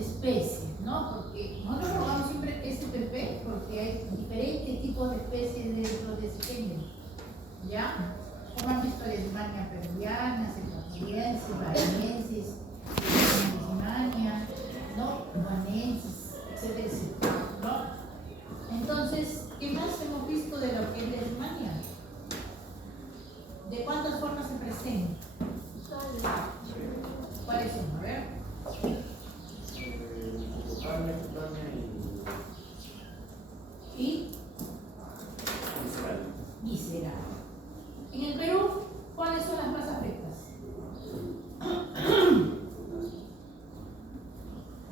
especies, ¿no? Porque nosotros formamos siempre SPP porque hay diferentes tipos de especies dentro de ese género, ¿ya? Como han visto Leishmania peruviana, ecuatoriensis, bahiensis, Leishmania, ¿no? Guanensis, etcétera, etcétera, ¿no? Entonces, ¿qué más hemos visto de lo que es Leishmania? ¿De cuántas formas se presenta? ¿Cuáles son? A ver. Y visceral. En el Perú, ¿cuáles son las más afectas?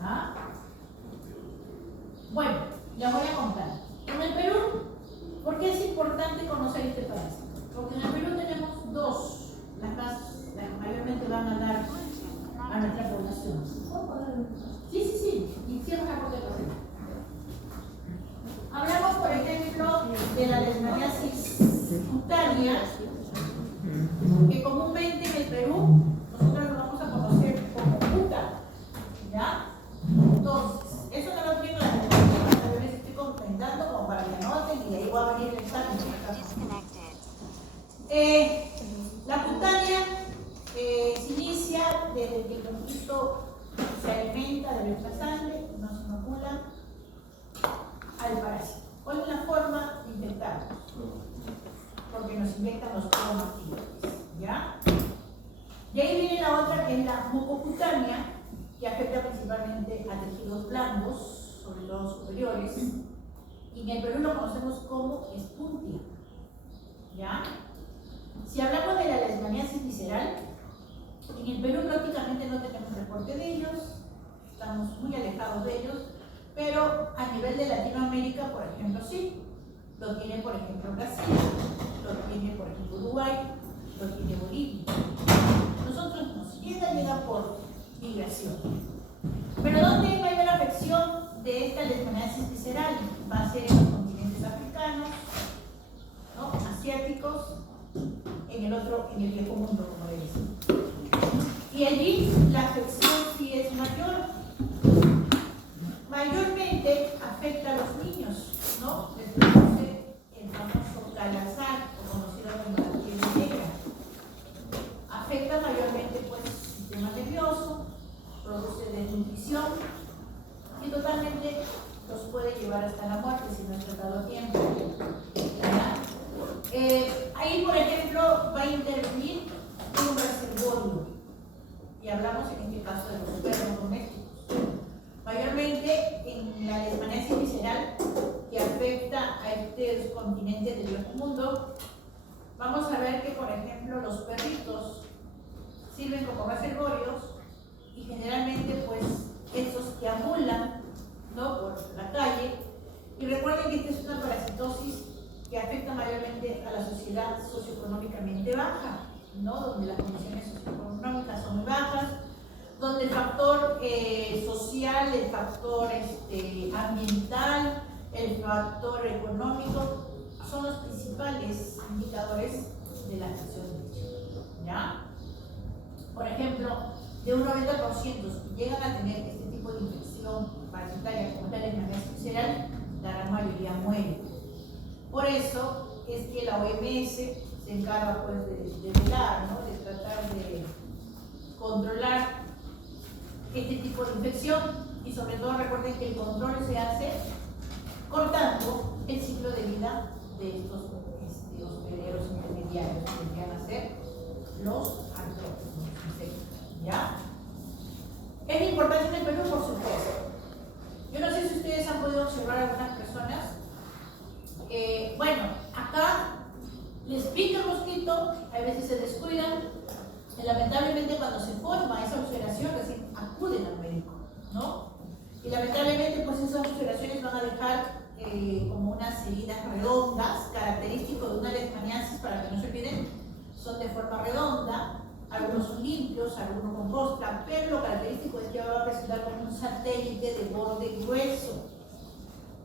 ¿Ah? Bueno, ya voy a contar. En el Perú, ¿por qué es importante conocer este país? Porque en el Perú tenemos dos, las que mayormente van a dar a nuestra población. Sí, y cierra la puerta de café. Hablamos, por ejemplo, de la leishmaniasis cutánea, que comúnmente en el Perú nosotros lo vamos a conocer como cuta, ¿ya? Entonces, eso no lo tengo en la leishmaniasis, yo les estoy comentando como para que anoten y de ahí va a venir el examen. La cutánea se inicia desde que el mosquito se alimenta de nuestra sangre, nos inocula al parásito. ¿Cuál es la forma de infectarnos? Porque nos infectan los clonoctiles, ¿ya? Y ahí viene la otra que es la mucocutánea, que afecta principalmente a tejidos blandos, sobre todo superiores, y en el Perú lo conocemos como espuntia, ¿ya? Si hablamos de la leishmaniasis visceral, en el Perú prácticamente no tenemos reporte de ellos, estamos muy alejados de ellos, pero a nivel de Latinoamérica, por ejemplo, sí. Lo tiene, por ejemplo, Brasil, lo tiene, por ejemplo, Uruguay, lo tiene Bolivia. Nosotros nos llega por migración. Pero ¿dónde hay mayor afección de esta leishmaniasis visceral? Va a ser en los continentes africanos, ¿no? Asiáticos, en el viejo mundo, como le dicen. Y allí la afección sí es mayor. Mayormente afecta a los niños, ¿no? Les produce el famoso calazar, o conocido como la fiebre negra. Afecta mayormente, pues, el sistema nervioso, produce desnutrición y totalmente los puede llevar hasta la muerte si no es tratado a tiempo. Ahí, por ejemplo, va a intervenir un reservorio. Y hablamos en este caso de los perros domésticos. Mayormente en la leishmaniasis visceral, que afecta a este continente del viejo mundo, vamos a ver que, por ejemplo, los perritos sirven como reservorios y generalmente, pues, esos que amulan, ¿no?, por la calle. Y recuerden que esta es una parasitosis que afecta mayormente a la sociedad socioeconómicamente baja, ¿no?, donde las condiciones socioeconómicas son muy bajas, donde el factor social, el factor ambiental, el factor económico son los principales indicadores de la afección, ¿ya? Por ejemplo, de un 90% que llegan a tener este tipo de infección parasitaria como la leishmaniasis visceral, la gran mayoría muere. Por eso es que la OMS se encarga, pues, de velar, ¿no?, de tratar de controlar este tipo de infección, y sobre todo recuerden que el control se hace cortando el ciclo de vida de estos hospederos intermediarios que vendrían a ser los artrópodos, ¿ya? Es importante en el Perú, por supuesto. Yo no sé si ustedes han podido observar a algunas personas. Bueno, acá les pica el mosquito, a veces se descuidan, y lamentablemente cuando se forma esa ulceración recién acuden al médico, ¿no? Y lamentablemente, pues, esas ulceraciones van a dejar como unas heridas redondas, característico de una leishmaniasis, para que no se olviden, son de forma redonda, algunos son limpios, algunos con costra, pero lo característico es que va a presentar como un satélite de borde grueso,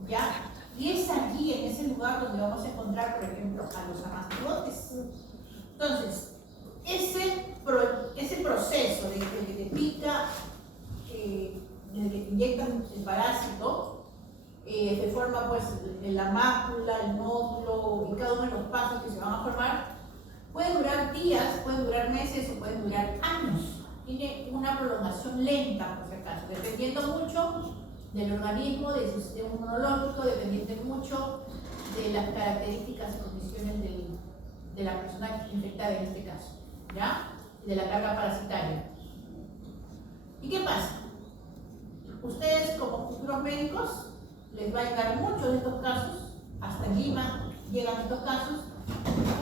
¿ya? Y es allí, en ese lugar, donde vamos a encontrar, por ejemplo, a los amastigotes. Entonces, ese proceso de que te pica desde que inyectan el parásito, se forma pues la mácula, el nódulo y cada uno de los pasos que se van a formar. Puede durar días, puede durar meses o puede durar años. Tiene una prolongación lenta, por si acaso, dependiendo mucho del organismo, del sistema inmunológico, dependiendo mucho de las características y condiciones de la persona infectada en este caso, ¿ya? De la carga parasitaria. ¿Y qué pasa? Ustedes como futuros médicos les va a llegar muchos de estos casos, hasta Lima llegan estos casos.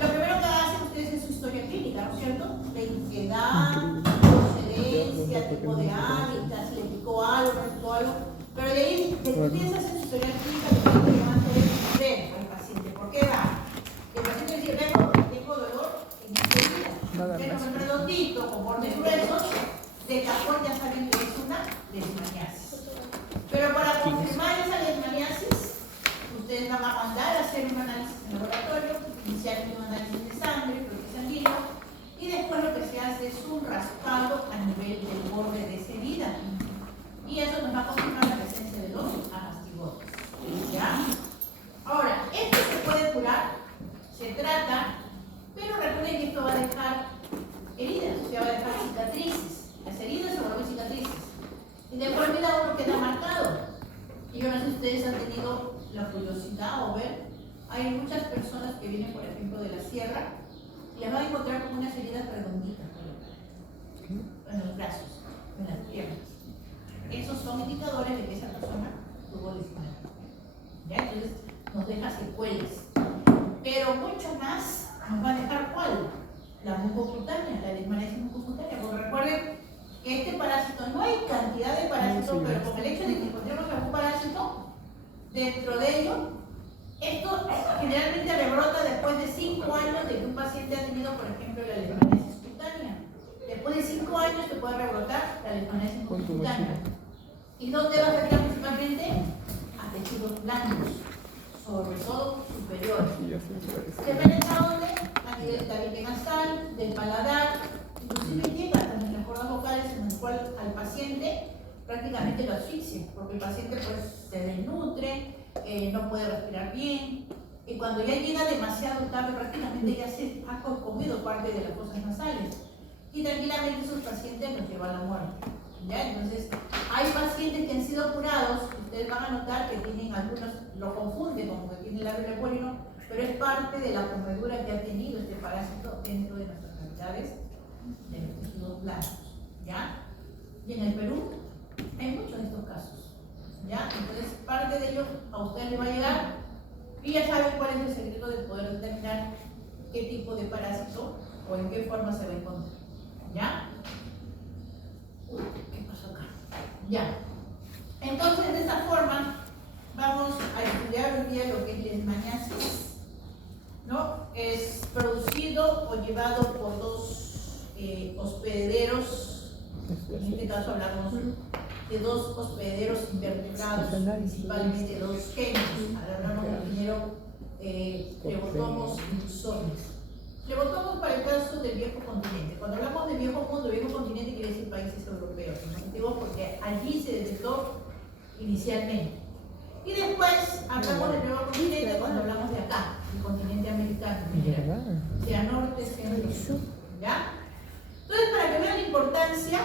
Lo primero que hacen ustedes es su historia clínica, ¿no es cierto? De edad, procedencia, tipo de hábitat, si le picó algo, no le picó algo. Pero de ahí, desde que ustedes hacen su historia clínica, lo que van a hacer es ver al paciente. ¿Por qué va? El paciente dice, tengo dolor en este día. Tengo un redondito con bordes gruesos, de cajón ya saben que es una leishmaniasis. Pero para confirmar esa leishmaniasis, ustedes van a mandar a hacer un análisis en laboratorio, inicialmente un análisis de sangre, proteína sanguíneo, y después lo que se hace es un raspado a nivel del borde de esa herida. Y eso nos va a confirmar la presencia de los amastigotes. ¿Ya? Ahora, esto se puede curar, se trata, pero recuerden que esto va a dejar heridas, o sea, va a dejar cicatrices. Las heridas se vuelven cicatrices. Y de por vida uno queda marcado. Y yo no sé si ustedes han tenido la curiosidad o ver, hay muchas personas que vienen, por ejemplo, de la sierra y les van a encontrar con unas heridas redonditas en los brazos, en las piernas. Esos son indicadores de que esa persona tuvo leishmaniasis. ¿Ya? Entonces nos deja secuelas. Pero mucho más nos va a dejar ¿cuál? La mucocutánea, la leishmaniasis mucocutánea. Porque recuerden que este parásito, no hay cantidad de parásitos, pero con el hecho de que encontremos algún parásito dentro de ello, esto generalmente rebrota después de 5 años de que un paciente ha tenido, por ejemplo, la leishmaniasis cutánea. Después de 5 años se puede rebrotar la leishmaniasis cutánea. ¿Y dónde va a afectar principalmente? A tejidos blandos, sobre todo superiores. ¿Depende de dónde? A nivel del tabique nasal, del paladar, inclusive llega hasta las cuerdas vocales, en el cual al paciente prácticamente lo asfixia, porque el paciente pues se desnutre, no puede respirar bien, y cuando ya llega demasiado tarde prácticamente ya se ha comido parte de las fosas nasales, y tranquilamente esos pacientes los llevan a la muerte. ¿Ya? Entonces, hay pacientes que han sido curados, ustedes van a notar que tienen algunos, lo confunden como que tiene el labio leporino, pero es parte de la comedura que ha tenido este parásito dentro de nuestras cavidades de los tejidos blandos. ¿Ya? Y en el Perú hay muchos de estos casos. ¿Ya? Entonces, parte de ello a ustedes les va a llegar y ya saben cuál es el secreto de poder determinar qué tipo de parásito o en qué forma se va a encontrar. ¿Ya? ¿Qué pasó acá? Ya. Entonces, de esta forma, vamos a estudiar hoy día lo que es leishmaniasis, ¿no? Es producido o llevado por dos hospederos. En este caso hablamos de dos hospederos invertebrados, principalmente dos genios. Hablamos primero Plebotomos y Busones. Plebotomos para el caso del viejo continente. Cuando hablamos de viejo mundo, viejo continente quiere decir países europeos, ¿no? Digo porque allí se detectó inicialmente. Y después hablamos del nuevo continente cuando hablamos de acá, el continente americano, sea norte, sea sur. ¿Ya? Entonces, para que vean la importancia,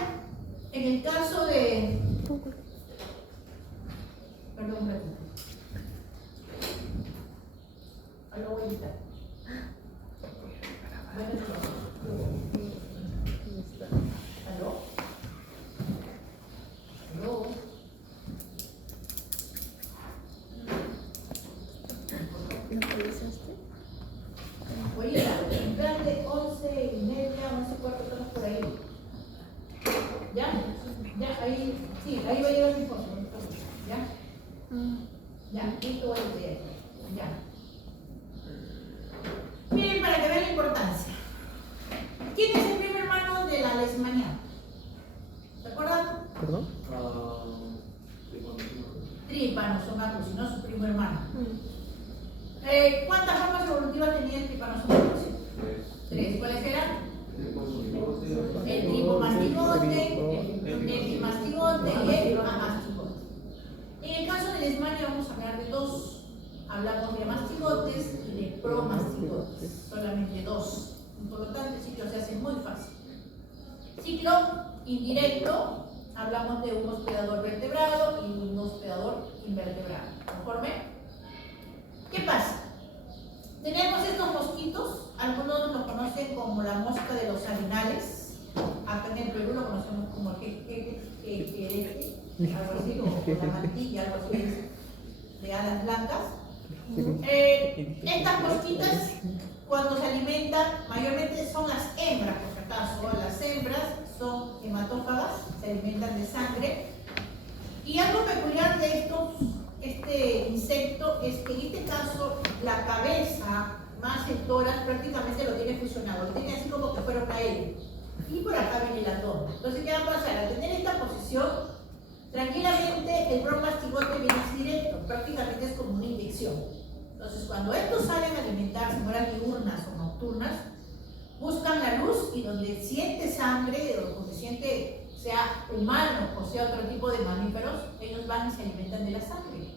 en el caso de... Perdón un ratito. Ahora voy a editar. ¿Aló? ¿Aló? Oye, en plan de 11:30, 11:15, estamos por ahí. ¿Ya? Ya, ahí, sí, ahí va a llegar mi foto. ¿Ya? Ya, listo, voy a leer. Ya. Miren, para que vean la importancia. ¿Quién es el primo hermano de la leishmania? ¿Se acuerdan? ¿Perdón? Trypanosomacus, no su primo hermano. ¿Cuántas formas evolutivas tenía el Trypanosomacus? 3. ¿Cuáles eran? El tripomastigote, el epimastigote y el amastigote. Hablamos de mastigotes y de promastigotes, solamente dos. Y por lo tanto el ciclo se hace muy fácil. Ciclo indirecto, hablamos de un hospedador vertebrado y un hospedador invertebrado. ¿Conforme? ¿Qué pasa? Tenemos estos mosquitos, algunos lo conocen como la mosca de los arenales. Acá en el Perú lo conocemos como el algo así, o la mantilla, algo así, de alas blancas. Estas mosquitas, cuando se alimentan, mayormente son las hembras, por si acaso. Las hembras son hematófagas, se alimentan de sangre. Y algo peculiar de este insecto es que en este caso la cabeza más el tórax prácticamente lo tiene fusionado, lo tiene así como que fuera una L. Y por acá viene el abdomen. Entonces, ¿qué va a pasar? Al tener esta posición, tranquilamente el promastigote viene así directo, prácticamente es como una inyección. Entonces, cuando estos salen a alimentarse, fueran diurnas o nocturnas, buscan la luz y donde siente sangre, o donde siente, sea humano o sea otro tipo de mamíferos, ellos van y se alimentan de la sangre.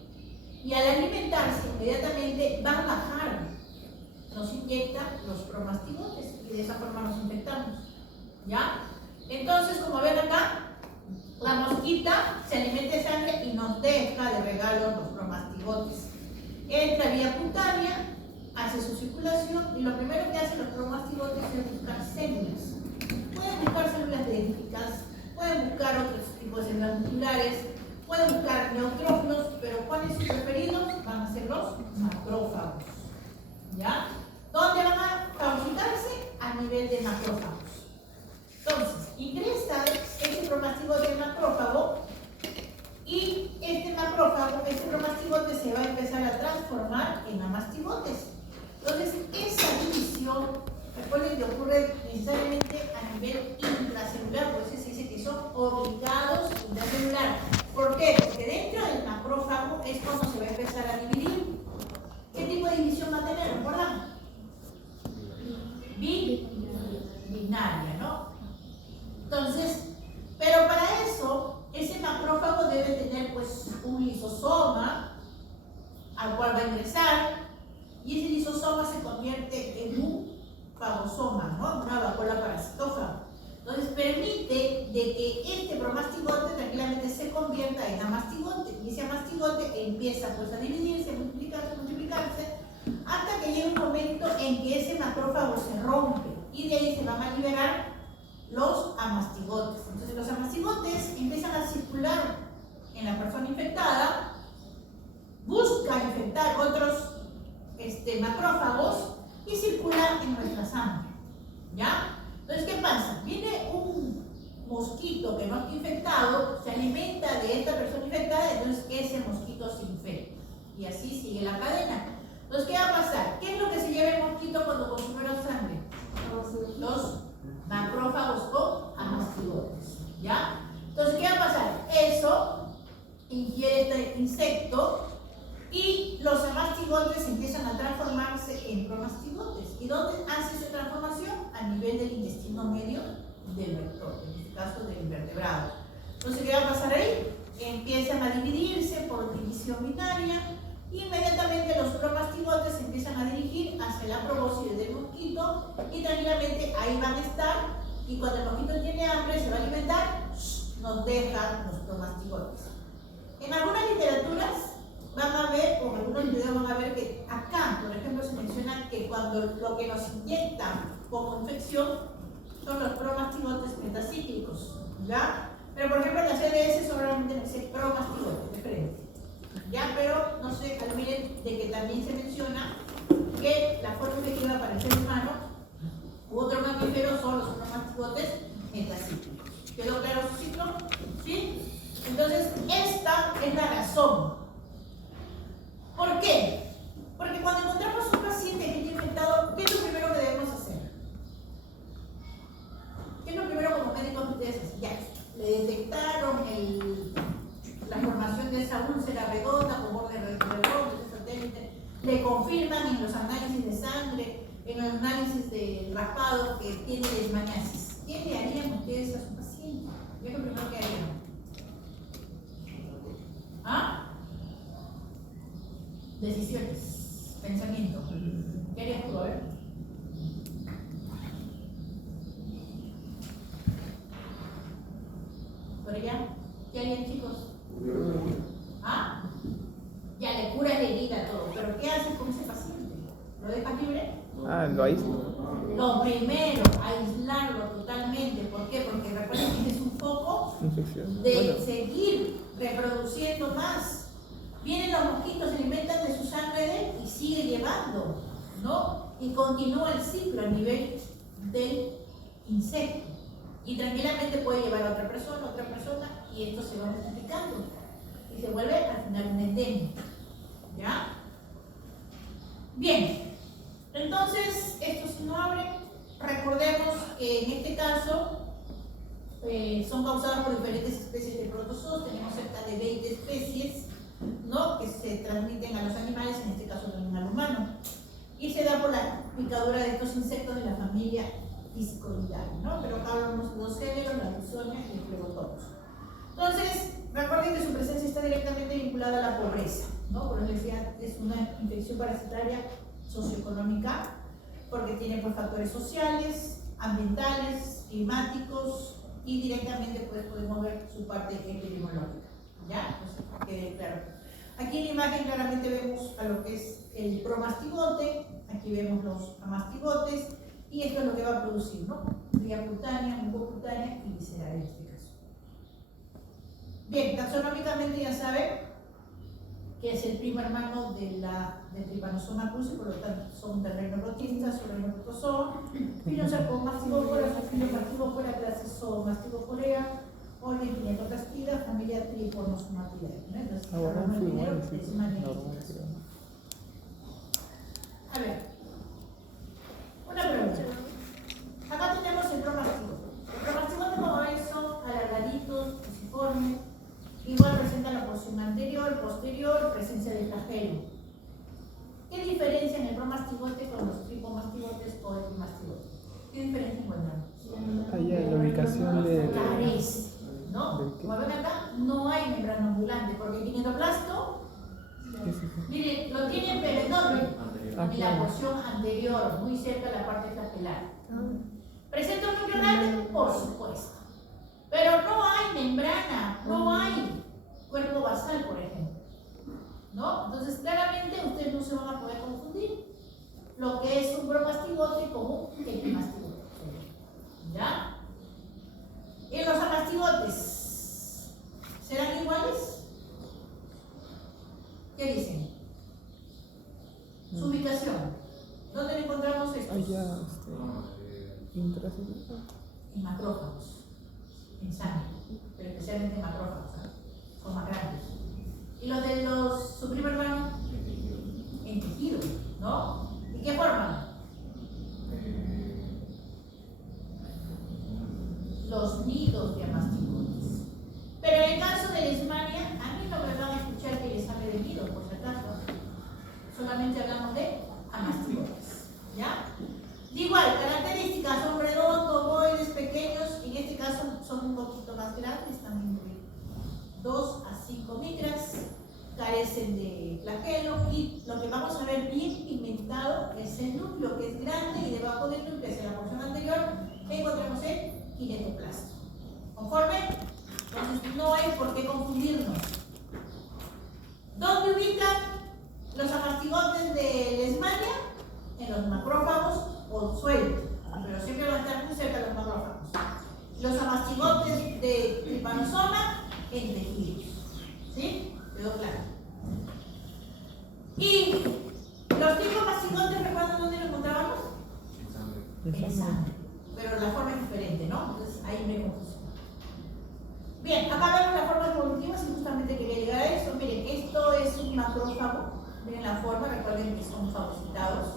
Y al alimentarse, inmediatamente van a bajar, nos inyectan los promastigotes y de esa forma nos infectamos. ¿Ya? Entonces, como ven acá, la mosquita se alimenta de sangre y nos deja de regalo los promastigotes. Entra vía cutánea, hace su circulación y lo primero que hacen los promastigotes es buscar células. Pueden buscar células dendríticas, pueden buscar otros tipos de células musculares, pueden buscar neutrófilos, pero ¿cuáles son sus preferidos? Van a ser los macrófagos. ¿Ya? ¿Dónde van a fagocitarse? A nivel de macrófagos. Entonces, ingresa este promastigote del macrófago y este promastigote se va a empezar a transformar en amastigotes. Entonces, esa división, recuerden que ocurre necesariamente a nivel intracelular, por eso se dice que son obligados intracelular. ¿Por qué? Porque dentro del macrófago es cuando se va a empezar a dividir. ¿Qué tipo de división va a tener? ¿Recuerdan? Binaria, ¿no? Entonces, pero para eso, ese macrófago debe tener pues un lisosoma al cual va a ingresar y ese lisosoma se convierte en un fagosoma, ¿no? Una vacuola parasitófaga. Entonces permite de que este promastigote tranquilamente se convierta en amastigote y ese amastigote empieza pues a dividirse, multiplicarse hasta que llega un momento en que ese macrófago se rompe y de ahí se van a liberar los amastigotes. Entonces los amastigotes empiezan a circular en la persona infectada, buscan infectar otros macrófagos y circulan en nuestra sangre. ¿Ya? Entonces, ¿qué pasa? Viene un mosquito que no está infectado, se alimenta de esta persona infectada, entonces ese mosquito se infecta. Y así sigue la cadena. Entonces, ¿qué va a pasar? ¿Qué es lo que se lleva el mosquito cuando consume la sangre? Los macrófagos o amastigotes. ¿Ya? Entonces, ¿qué va a pasar? Eso ingiere este insecto y los amastigotes empiezan a transformarse en promastigotes. ¿Y dónde hace esa transformación? A nivel del intestino medio del vector, en este caso del invertebrado. Entonces, ¿qué va a pasar ahí? Empiezan a dividirse por división binaria y inmediatamente los promastigotes se empiezan a dirigir hacia la probóscide del mosquito y tranquilamente ahí van a estar y cuando el mosquito tiene hambre se va a alimentar, nos dejan los promastigotes. En algunas literaturas van a ver, o en algunos videos van a ver que acá, por ejemplo, se menciona que cuando lo que nos inyectan como infección son los promastigotes metacíclicos, ¿ya? Pero por ejemplo en la CDS solamente dice promastigotes, de frente, ¿ya? Pero no sé, miren de que también se menciona que la forma efectiva para el ser humano u otro mamífero son los promastigotes metacíclicos. ¿Quedó claro su ciclo? ¿Sí? Entonces, esta es la razón. ¿Por qué? Porque cuando encontramos un paciente que está infectado, ¿qué es lo primero que debemos hacer? ¿Qué es lo primero como médicos que ustedes hacen? Ya, le detectaron la formación de esa úlcera redonda con borde redondo, ese satélite, le confirman en los análisis de sangre, en los análisis de raspado que tiene leishmaniasis. ¿Qué le harían ustedes a su paciente? ¿Qué es lo primero que harían? ¿Ah? Decisiones, pensamiento. ¿Qué harías tú? A ver. ¿Por allá? ¿Qué harían, chicos? ¿Ah? Ya le curas la herida, todo. ¿Pero qué haces con ese paciente? ¿Lo dejas libre? Lo aíslo. Lo primero, aislarlo totalmente. ¿Por qué? Porque recuerden que es un foco Infección. de seguir reproduciendo más. Vienen los mosquitos, se alimentan de su sangre de él y sigue llevando, ¿no? Y continúa el ciclo a nivel del insecto. Y tranquilamente puede llevar a otra persona, y esto se va multiplicando. Y se vuelve al final un endemia. ¿Ya? Bien. Entonces, esto se no abre. Recordemos que en este caso son causadas por diferentes especies de protozoos. Tenemos cerca de 20 especies, ¿no?, que se transmiten a los animales, en este caso también al humano. Y se da por la picadura de estos insectos de la familia Discoidae, ¿no? Pero acá hablamos de dos géneros, la Leuconia y el Pleurotopus. Entonces, recuerden que su presencia está directamente vinculada a la pobreza, ¿no? Por eso decía, es una infección parasitaria socioeconómica, porque tiene pues factores sociales, ambientales, climáticos, y directamente pues podemos ver su parte epidemiológica. ¿Ya? Pues quede claro. Aquí en la imagen claramente vemos a lo que es el promastigote, aquí vemos los amastigotes, y esto es lo que va a producir, ¿no? Vía cutánea, mucocutánea y visceral en este caso. Bien, taxonómicamente ya saben que es el primo hermano del Trypanosoma cruzi, por lo tanto son del reino protista, son reino protozoo, Pinosarcomastigopora, Filomastigopora, clase Zoomastigophorea, orden Pinetocastida, familia Trypanosomatidae. Entonces, hablamos primero de su manera. A ver, una pregunta. Acá tenemos el promastigote. El promastigote, como ven, son alargaditos, fusiformes. Igual presenta la porción anterior, posterior, presencia de flagelo. ¿Qué diferencia en el promastigote con los tripomastigotes o el trimastigote? ¿Qué diferencia encontramos? Allá la ubicación de... Carece, ¿no? Como ven acá, no hay membrana ondulante, porque el quinetoplasto, miren, lo tiene pero enorme en la porción anterior, muy cerca de la parte flagelar. ¿Presenta un núcleo grande? Por supuesto. Pero no hay membrana, no hay cuerpo basal, por ejemplo, ¿no? Entonces, claramente ustedes no se van a poder confundir lo que es un promastigote con un epimastigote. ¿Ya? ¿Y los amastigotes serán iguales? ¿Qué dicen? Su ubicación. ¿Dónde le encontramos estos? Allá, intracelular. En macrófagos. En sangre, pero especialmente macrófagos, ¿eh? Son más grandes. Y los de su primo hermano en tejido, ¿no? ¿Y qué forman? Los nidos de amastigotes. Pero en el caso de Leishmania, a mí no me van a escuchar que les hable de nidos, por si acaso. Solamente hablamos de amastigotes, ¿ya? De igual, características, son redondos, ovoides, pequeños, en este caso son un poquito más grandes, también de 2 a 5 micras, carecen de flagelo, y lo que vamos a ver bien pigmentado es el núcleo, que es grande, y debajo del núcleo, hacia la porción anterior, encontramos el quinetoplasto. ¿Conforme? Entonces no hay por qué confundirnos. ¿Dónde ubican los amastigotes de Leishmania? En los macrófagos o sueltos, pero siempre van a estar muy cerca de los macrófagos. Los amastigotes de Trypanosoma en tejidos. ¿Sí? ¿Quedó claro? Y los tripomastigotes, ¿recuerdan dónde los encontrábamos? En sangre. Pero la forma es diferente, ¿no? Entonces ahí me confuso. Bien, acá vemos las formas evolutivas y justamente quería llegar a eso. Miren, esto es un macrófago. Miren la forma, recuerden que son fagocitados.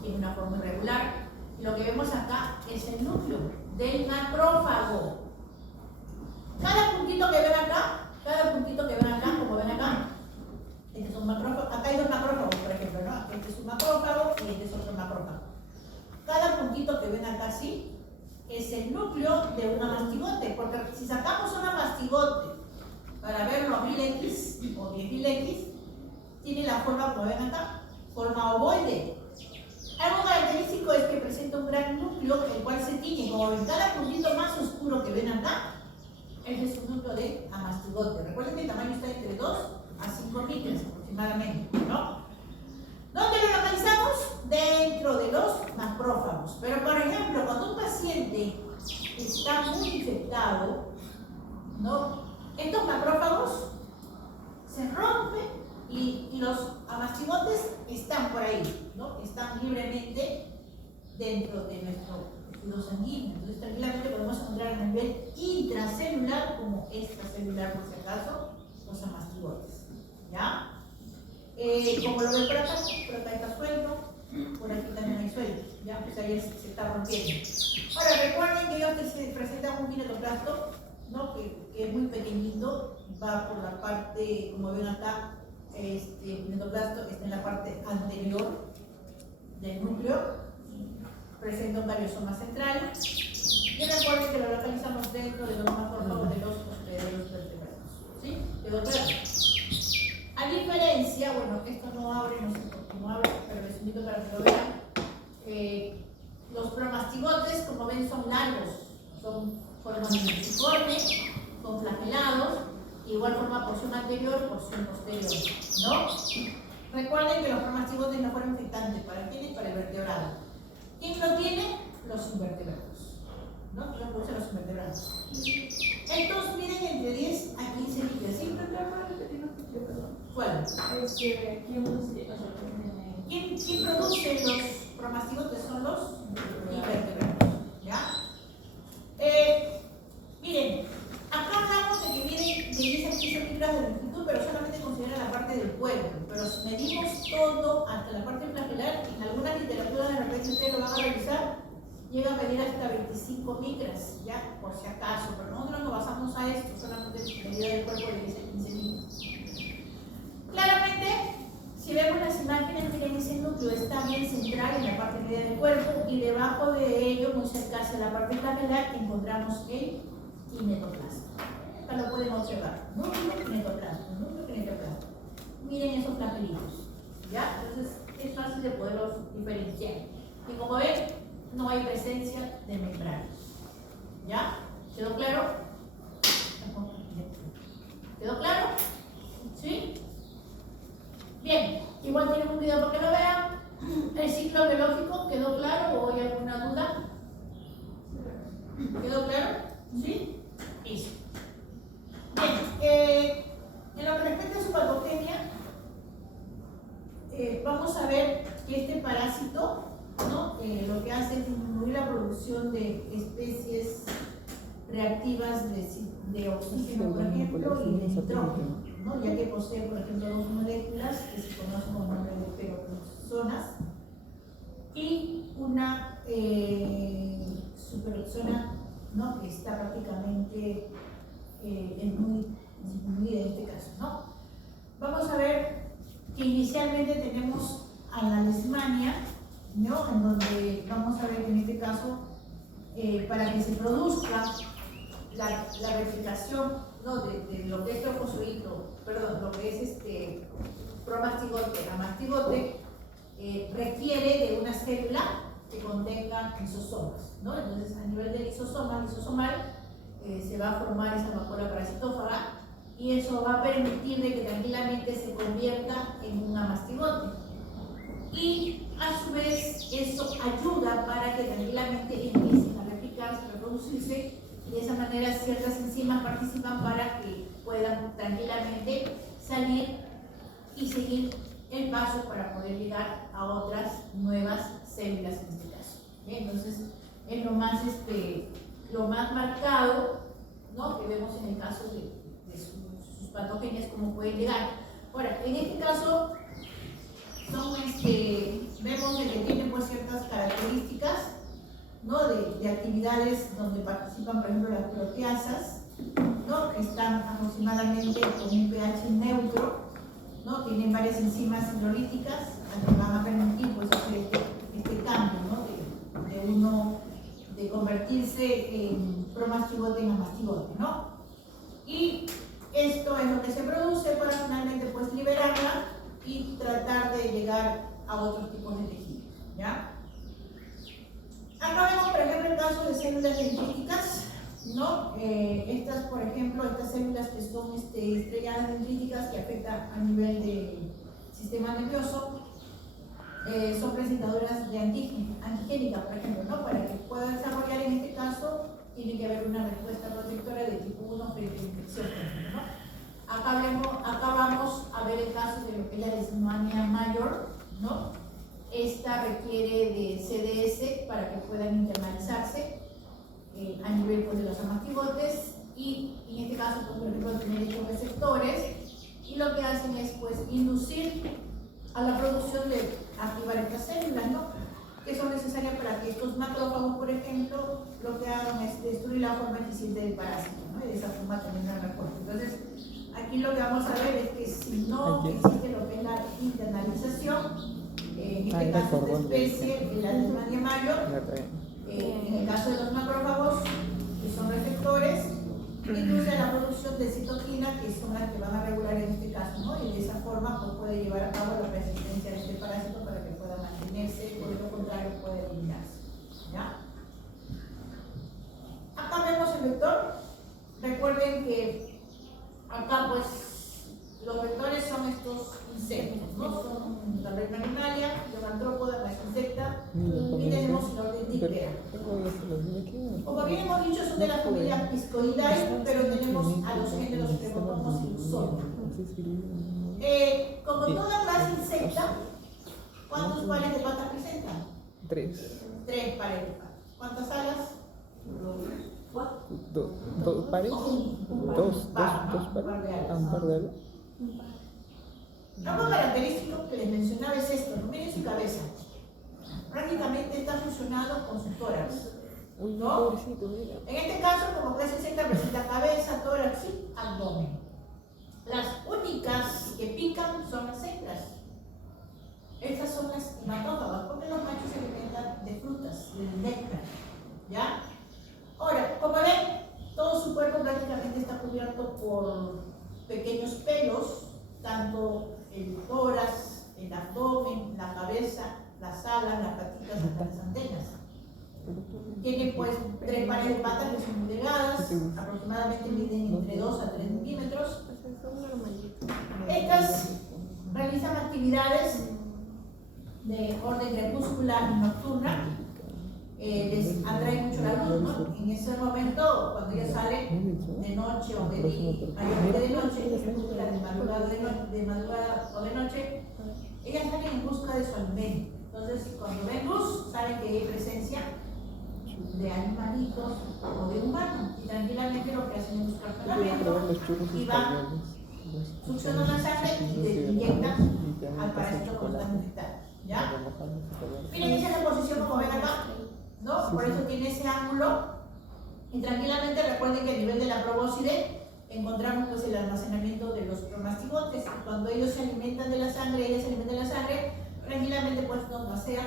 Tiene una forma irregular. Y lo que vemos acá es el núcleo del macrófago. Cada puntito que ven acá, como ven acá, este es un macrófago. Acá hay dos macrófagos, por ejemplo, ¿no? Este es un macrófago y este es otro macrófago. Cada puntito que ven acá, sí, es el núcleo de un amastigote, porque si sacamos un amastigote para verlo a 1000x o 10.000x, tiene la forma, como ven acá, forma ovoide. Algo característico es que presenta un gran núcleo, el cual se tiñe, como ven, cada puntito más oscuro que ven acá, ese es un núcleo de amastigote. Recuerden que el tamaño está entre 2 a 5 micras aproximadamente, ¿no? ¿Dónde lo localizamos? Dentro de los macrófagos. Pero, por ejemplo, cuando un paciente está muy infectado, ¿no? Estos macrófagos se rompen y los amastigotes están por ahí, ¿no? Están libremente dentro de nuestro tejido sanguíneo. Entonces, tranquilamente podemos encontrar a nivel intracelular, como extracelular, por si acaso, los amastigotes, ¿ya? Como lo ven por acá está suelto, por aquí también hay suelto, ya, pues ahí se está rompiendo. Ahora, recuerden que ellos se presentan un kinetoplasto, ¿no? que es muy pequeñito, va por la parte, como ven acá, el kinetoplasto está en la parte anterior del núcleo, presenta un cariosoma central, y recuerden que lo localizamos dentro de los macrófagos de los hospederos vertebrados. ¿Sí? ¿Quedó claro? A diferencia, bueno, esto no abre, no sé por qué no abre, pero les invito para que lo vean. Los promastigotes, como ven, son largos, son formas multiformes, son flagelados, igual forma porción anterior, porción posterior, ¿no? Recuerden que los promastigotes no fueron infectantes, ¿para quién? Para el vertebrado. ¿Quién lo tiene? Los invertebrados, ¿no? ¿Quién lo produce? Los invertebrados. Estos miden entre 10 a 15 libras, ¿sí? ¿Cuál? ¿Quién produce los promastigotes? Son los invertebrados, ¿ya? Miren, acá hablamos de que miden de 10 a 15 libras de longitud, pero solamente considera la parte del cuerpo. Pero si medimos todo hasta la parte flagelar, en alguna literatura de repente ustedes lo van a revisar, llega a medir hasta 25 micras, ya, por si acaso, pero nosotros nos basamos a esto, solamente medida del cuerpo de 10 a 15 micras. Claramente, si vemos las imágenes, miren, ese núcleo está bien central en la parte media del cuerpo y debajo de ello, muy cerca hacia la parte flagelar, encontramos el kinetoplasto. Acá lo pueden observar, núcleo kinetoplasto, núcleo kinetoplasto. Miren esos flagelitos, ¿ya? Entonces, es fácil de poderlos diferenciar. Y como ven, no hay presencia de membranas, ¿ya? ¿Quedó claro? ¿Quedó claro? ¿Sí? Bien, igual tienen un video para que lo vean. El ciclo biológico, ¿quedó claro o hay alguna duda? ¿Quedó claro? ¿Sí? Eso. Bien, en lo que respecta a su patogenia, vamos a ver que este parásito, ¿no? Lo que hace es disminuir la producción de especies reactivas de oxígeno, por ejemplo, y de nitrógeno, ¿no? Ya que posee, por ejemplo, dos moléculas que se conocen como nombre de peroxisonas y una superoxona, ¿no? Que está prácticamente es muy disminuida en este caso, ¿no? Vamos a ver que inicialmente tenemos a la leishmania, ¿no? En donde vamos a ver que en este caso, para que se produzca la replicación, ¿no? de lo que es trofozoito, perdón, lo que es promastigote a mastigote, requiere de una célula que contenga lisosomas, ¿no? Entonces, a nivel de lisosomal, se va a formar esa vacuola parasitófaga y eso va a permitir de que tranquilamente se convierta en un amastigote. Y a su vez, eso ayuda para que tranquilamente empiecen a replicarse, a reproducirse, y de esa manera ciertas enzimas participan para que puedan tranquilamente salir y seguir el paso para poder llegar a otras nuevas células en este caso. ¿Bien? Entonces, es lo más marcado, ¿no? Que vemos en el caso de sus patogenias, cómo pueden llegar. Ahora, en este caso, vemos que tienen pues ciertas características, ¿no? de actividades donde participan, por ejemplo, las proteasas, ¿no? Que están aproximadamente con un pH neutro, ¿no? Tienen varias enzimas hidrolíticas que van a permitir pues, hacer este cambio, ¿no? de convertirse en promastigote en amastigote, ¿no? Y esto es lo que se produce para finalmente pues liberarla y ¿no? Estas, por ejemplo, estas células que son estrelladas dendríticas que afectan a nivel del sistema nervioso, son presentadoras de antigénica, por ejemplo, ¿no? Para que pueda desarrollar en este caso, tiene que haber una respuesta protectora de tipo 1 frente a infección, por ejemplo, ¿no? Acá vamos a ver el caso de lo que es la dismania mayor, ¿no? Esta requiere de CDS para que puedan internalizarse a nivel pues, de los amactigotes y en este caso, pues, por ejemplo, tener estos receptores y lo que hacen es pues inducir a la producción de activar estas células, ¿no? Que son necesarias para que estos macrófagos, por ejemplo, lo que hagan es destruir la forma eficiente del parásito, ¿no? Y de esa forma también la respuesta. Entonces, aquí lo que vamos a ver es que si no existe lo que es la internalización, en este caso de especie, la dismania mayor, en el caso de los macrófagos, que son receptores, induce a la producción de citoquinas, que son las que van a regular en este caso, ¿no? Y de esa forma pues, puede llevar a cabo la resistencia de este parásito para que pueda mantenerse, o de lo contrario puede eliminarse. ¿Ya? Acá vemos el vector. Recuerden que acá pues los vectores son estos insectos, ¿no? Son la reina animalia, la artrópoda, la insecta, y tenemos el orden Diptera. Como bien hemos dicho, son de la familia Piscoidae, pero tenemos a los géneros Trepotomos y Luxonia. Como toda clase insecta, ¿cuántos pares de patas presentan? 3. 3 pares de patas. ¿Cuántas alas? 2 pares. Dos pares. Un par de alas. Algo característico que les mencionaba es esto, ¿no? Miren su cabeza. Prácticamente está fusionado con su tórax, ¿no? En este caso, como clase insecta, presenta cabeza, tórax y abdomen. Las únicas que pican son las hembras. Estas son las hematófagas, porque los machos se alimentan de frutas, del néctar, ¿ya? Ahora, como ven, todo su cuerpo prácticamente está cubierto por pequeños pelos, tanto el tórax, el abdomen, la cabeza, las alas, las patitas, hasta las antenas. Tiene pues 3 pares de patas que son muy delgadas, aproximadamente miden entre 2 a 3 milímetros. Estas realizan actividades de orden crepuscular y nocturna. Les atrae mucho la luz, ¿no? En ese momento, cuando ellos salen de noche o de día, mayormente de noche, de madrugada o de noche, ellas salen en busca de su alimento. Entonces, cuando ven luz, saben que hay presencia de animalitos o de humanos. Y tranquilamente lo que hacen es buscar su alimento y van, succionan la sangre y le inyectan al parásito cuando están infectados. ¿Ya? Miren, esa es la posición como ven acá, ¿no? Por eso tiene ese ángulo. Y tranquilamente recuerden que a nivel de la probóscide encontramos pues el almacenamiento de los promastigotes. Y cuando ellos se alimentan de la sangre, ellas se alimentan de la sangre, tranquilamente pues nos vacían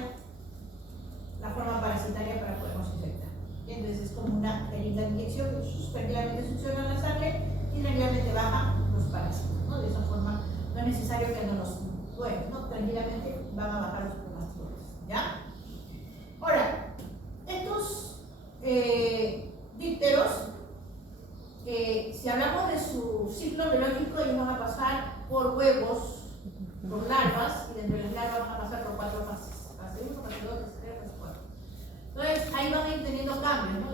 la forma parasitaria para podernos infectar. Y entonces es como una jeringa de inyección, tranquilamente succionan la sangre y tranquilamente bajan los parásitos, ¿no? De esa forma no es necesario que no los duelen, ¿no? Tranquilamente van a bajar los promastigotes, ¿ya? Ahora, estos dípteros, si hablamos de su ciclo biológico, ellos van a pasar por huevos, por larvas, y dentro de las larvas van a pasar por 4 fases. Fase 1, fase 2, fase 3, fase 4. Entonces, ahí van a ir teniendo cambios, ¿no?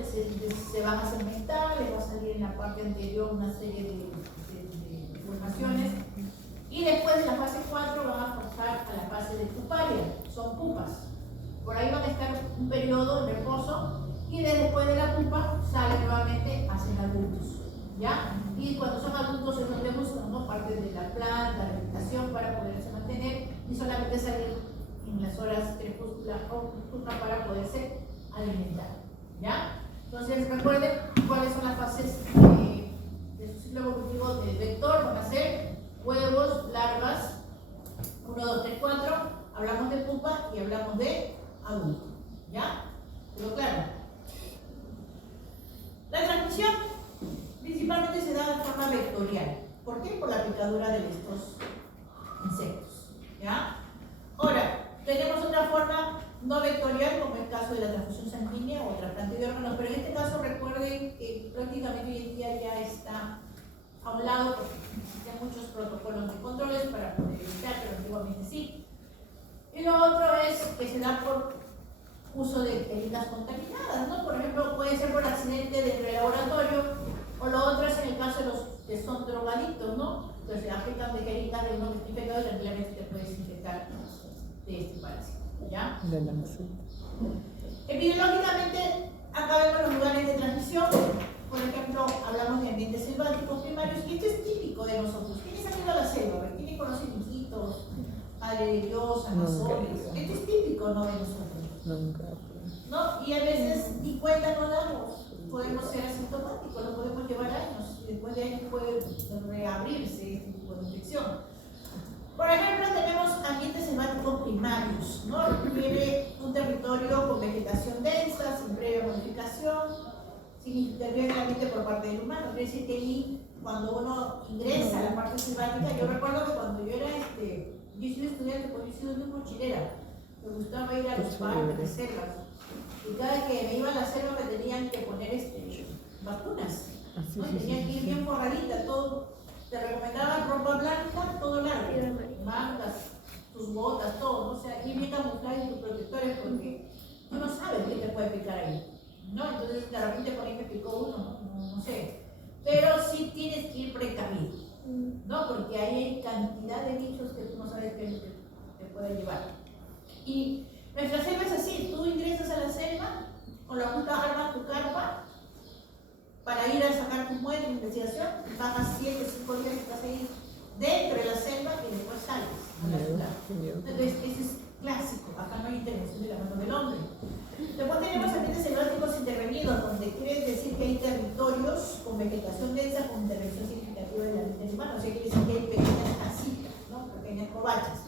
Se van a segmentar, les va a salir en la parte anterior una serie de formaciones. Y después de la fase 4 van a pasar a la fase de puparia, son pupas. Por ahí van a estar un periodo de reposo y después de la pupa salen nuevamente a ser adultos, ¿ya? Y cuando son adultos es donde buscan, ¿no? Parte de la planta, la vegetación para poderse mantener y solamente salir en las horas crepúsculas o nocturnas para poderse alimentar, ¿ya? Entonces recuerden cuáles son las fases de su ciclo evolutivo del vector. Van a ser huevos, larvas, 1, 2, 3, 4, hablamos de pupa y hablamos de adulto, ¿ya? ¿Quedó claro? La transmisión principalmente se da de forma vectorial. ¿Por qué? Por la picadura de estos insectos, ¿ya? Ahora, tenemos otra forma no vectorial, como el caso de la transfusión sanguínea o trasplante de órganos, pero en este caso recuerden que prácticamente hoy en día ya está a un lado porque existen muchos protocolos de controles para poder evitar, pero antiguamente sí. Y lo otro es que se da por uso de técnicas contaminadas, ¿no? Por ejemplo, puede ser por accidente dentro del laboratorio, o lo otro es en el caso de los que son drogadictos, ¿no? Entonces se afectan de jeringas de uno que está infectado y tranquilamente te puedes infectar de este parásito, ¿ya? De la ansiedad. Epidemiológicamente, acá vemos los lugares de transmisión. Por ejemplo, hablamos de ambientes selváticos primarios, y esto es típico de nosotros. ¿Quiénes han ido a la selva? ¿Quiénes conocen Iquitos, Madre de Dios, Amazonas? Esto es típico, ¿no?, de nosotros. Nunca. ¿No? Y a veces ni cuenta no damos. Podemos ser asintomáticos, lo podemos llevar años, y después de años puede reabrirse este tipo de infección. Por ejemplo, tenemos ambientes selváticos primarios, ¿no? Requiere un territorio con vegetación densa, sin previa modificación, sin intervenir en el ambiente por parte del humano. Quiere decir que ahí, cuando uno ingresa a la parte selvática, yo recuerdo que cuando yo era yo soy estudiante, porque yo soy una mochilera, me gustaba ir a los parques, selvas, y cada que me iba a la selva me tenían que poner vacunas, ¿no? Tenía que ir bien forradita, todo. Te recomendaban ropa blanca, todo largo, mangas, tus botas, todo, ¿no? O sea, ir bien camuflado y tus protectores, porque tú no sabes qué te puede picar ahí, ¿no? Entonces, de repente por ahí me picó uno, no sé. Pero sí tienes que ir precavido, ¿no? Porque ahí hay cantidad de bichos que tú no sabes qué es lo que te puede llevar. Y nuestra selva es así: tú ingresas a la selva, con la puta arma tu carpa, para ir a sacar tu muestra de investigación, bajas 7, 5 días y estás ahí dentro de la selva y después sales a la ciudad. Entonces, ese es clásico, acá no hay intervención de la mano del hombre. Después tenemos ambientes selváticos intervenidos, donde quiere decir que hay territorios con vegetación densa, con intervención significativa del ambiente humano, o sea, quiere decir que hay pequeñas casitas, ¿no? Pequeñas covachas.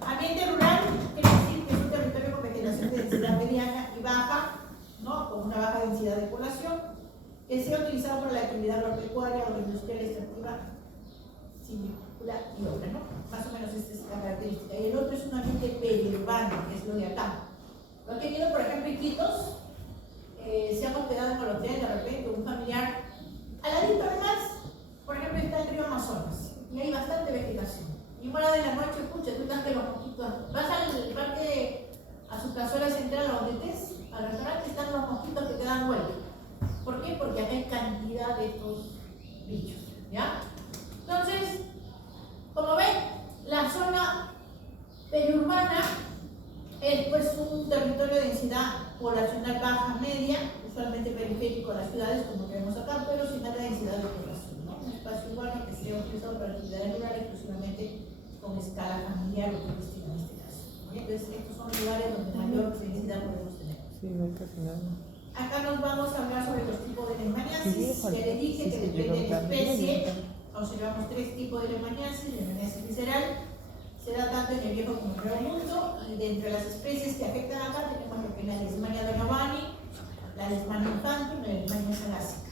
Ambiente rural quiere decir que es un territorio con vegetación de densidad mediana y baja, ¿no? Con una baja densidad de población, que sea utilizado para la actividad agropecuaria o industrial extractiva, silvícola y otra, ¿no? Más o menos esta es la característica. Y el otro es un ambiente periurbano, que es lo de acá. Lo que quiero, por ejemplo, Iquitos, se han hospedado en el hotel de repente un familiar. Al ladito además, por ejemplo, está el río Amazonas, y hay bastante vegetación. Y una hora de la noche, escucha, tú estás que los mosquitos, vas al parque, a su cazuela central, a donde estés, al restaurante, están los mosquitos que te dan vuelta. ¿Por qué? Porque acá hay cantidad de estos bichos, ¿ya? Entonces, como ven, la zona periurbana es pues un territorio de densidad poblacional baja, media, usualmente periférico a las ciudades, como vemos acá, pero sin alta densidad de población, ¿no? Un espacio urbano que sea utilizado para actividades rurales exclusivamente con escala familiar o turística en este caso, ¿no? Entonces, estos son lugares donde mayor densidad podemos tener. Sí, no hay casi nada. Acá nos vamos a hablar sobre los tipos de leishmaniasis. Ya le dije que depende de la especie. Observamos 3 tipos de leishmaniasis: leishmaniasis visceral, se da tanto en el viejo como en el nuevo mundo, y de entre las especies que afectan acá tenemos lo que es la leishmania donovani, la leishmania infantil y la leishmania sagásica.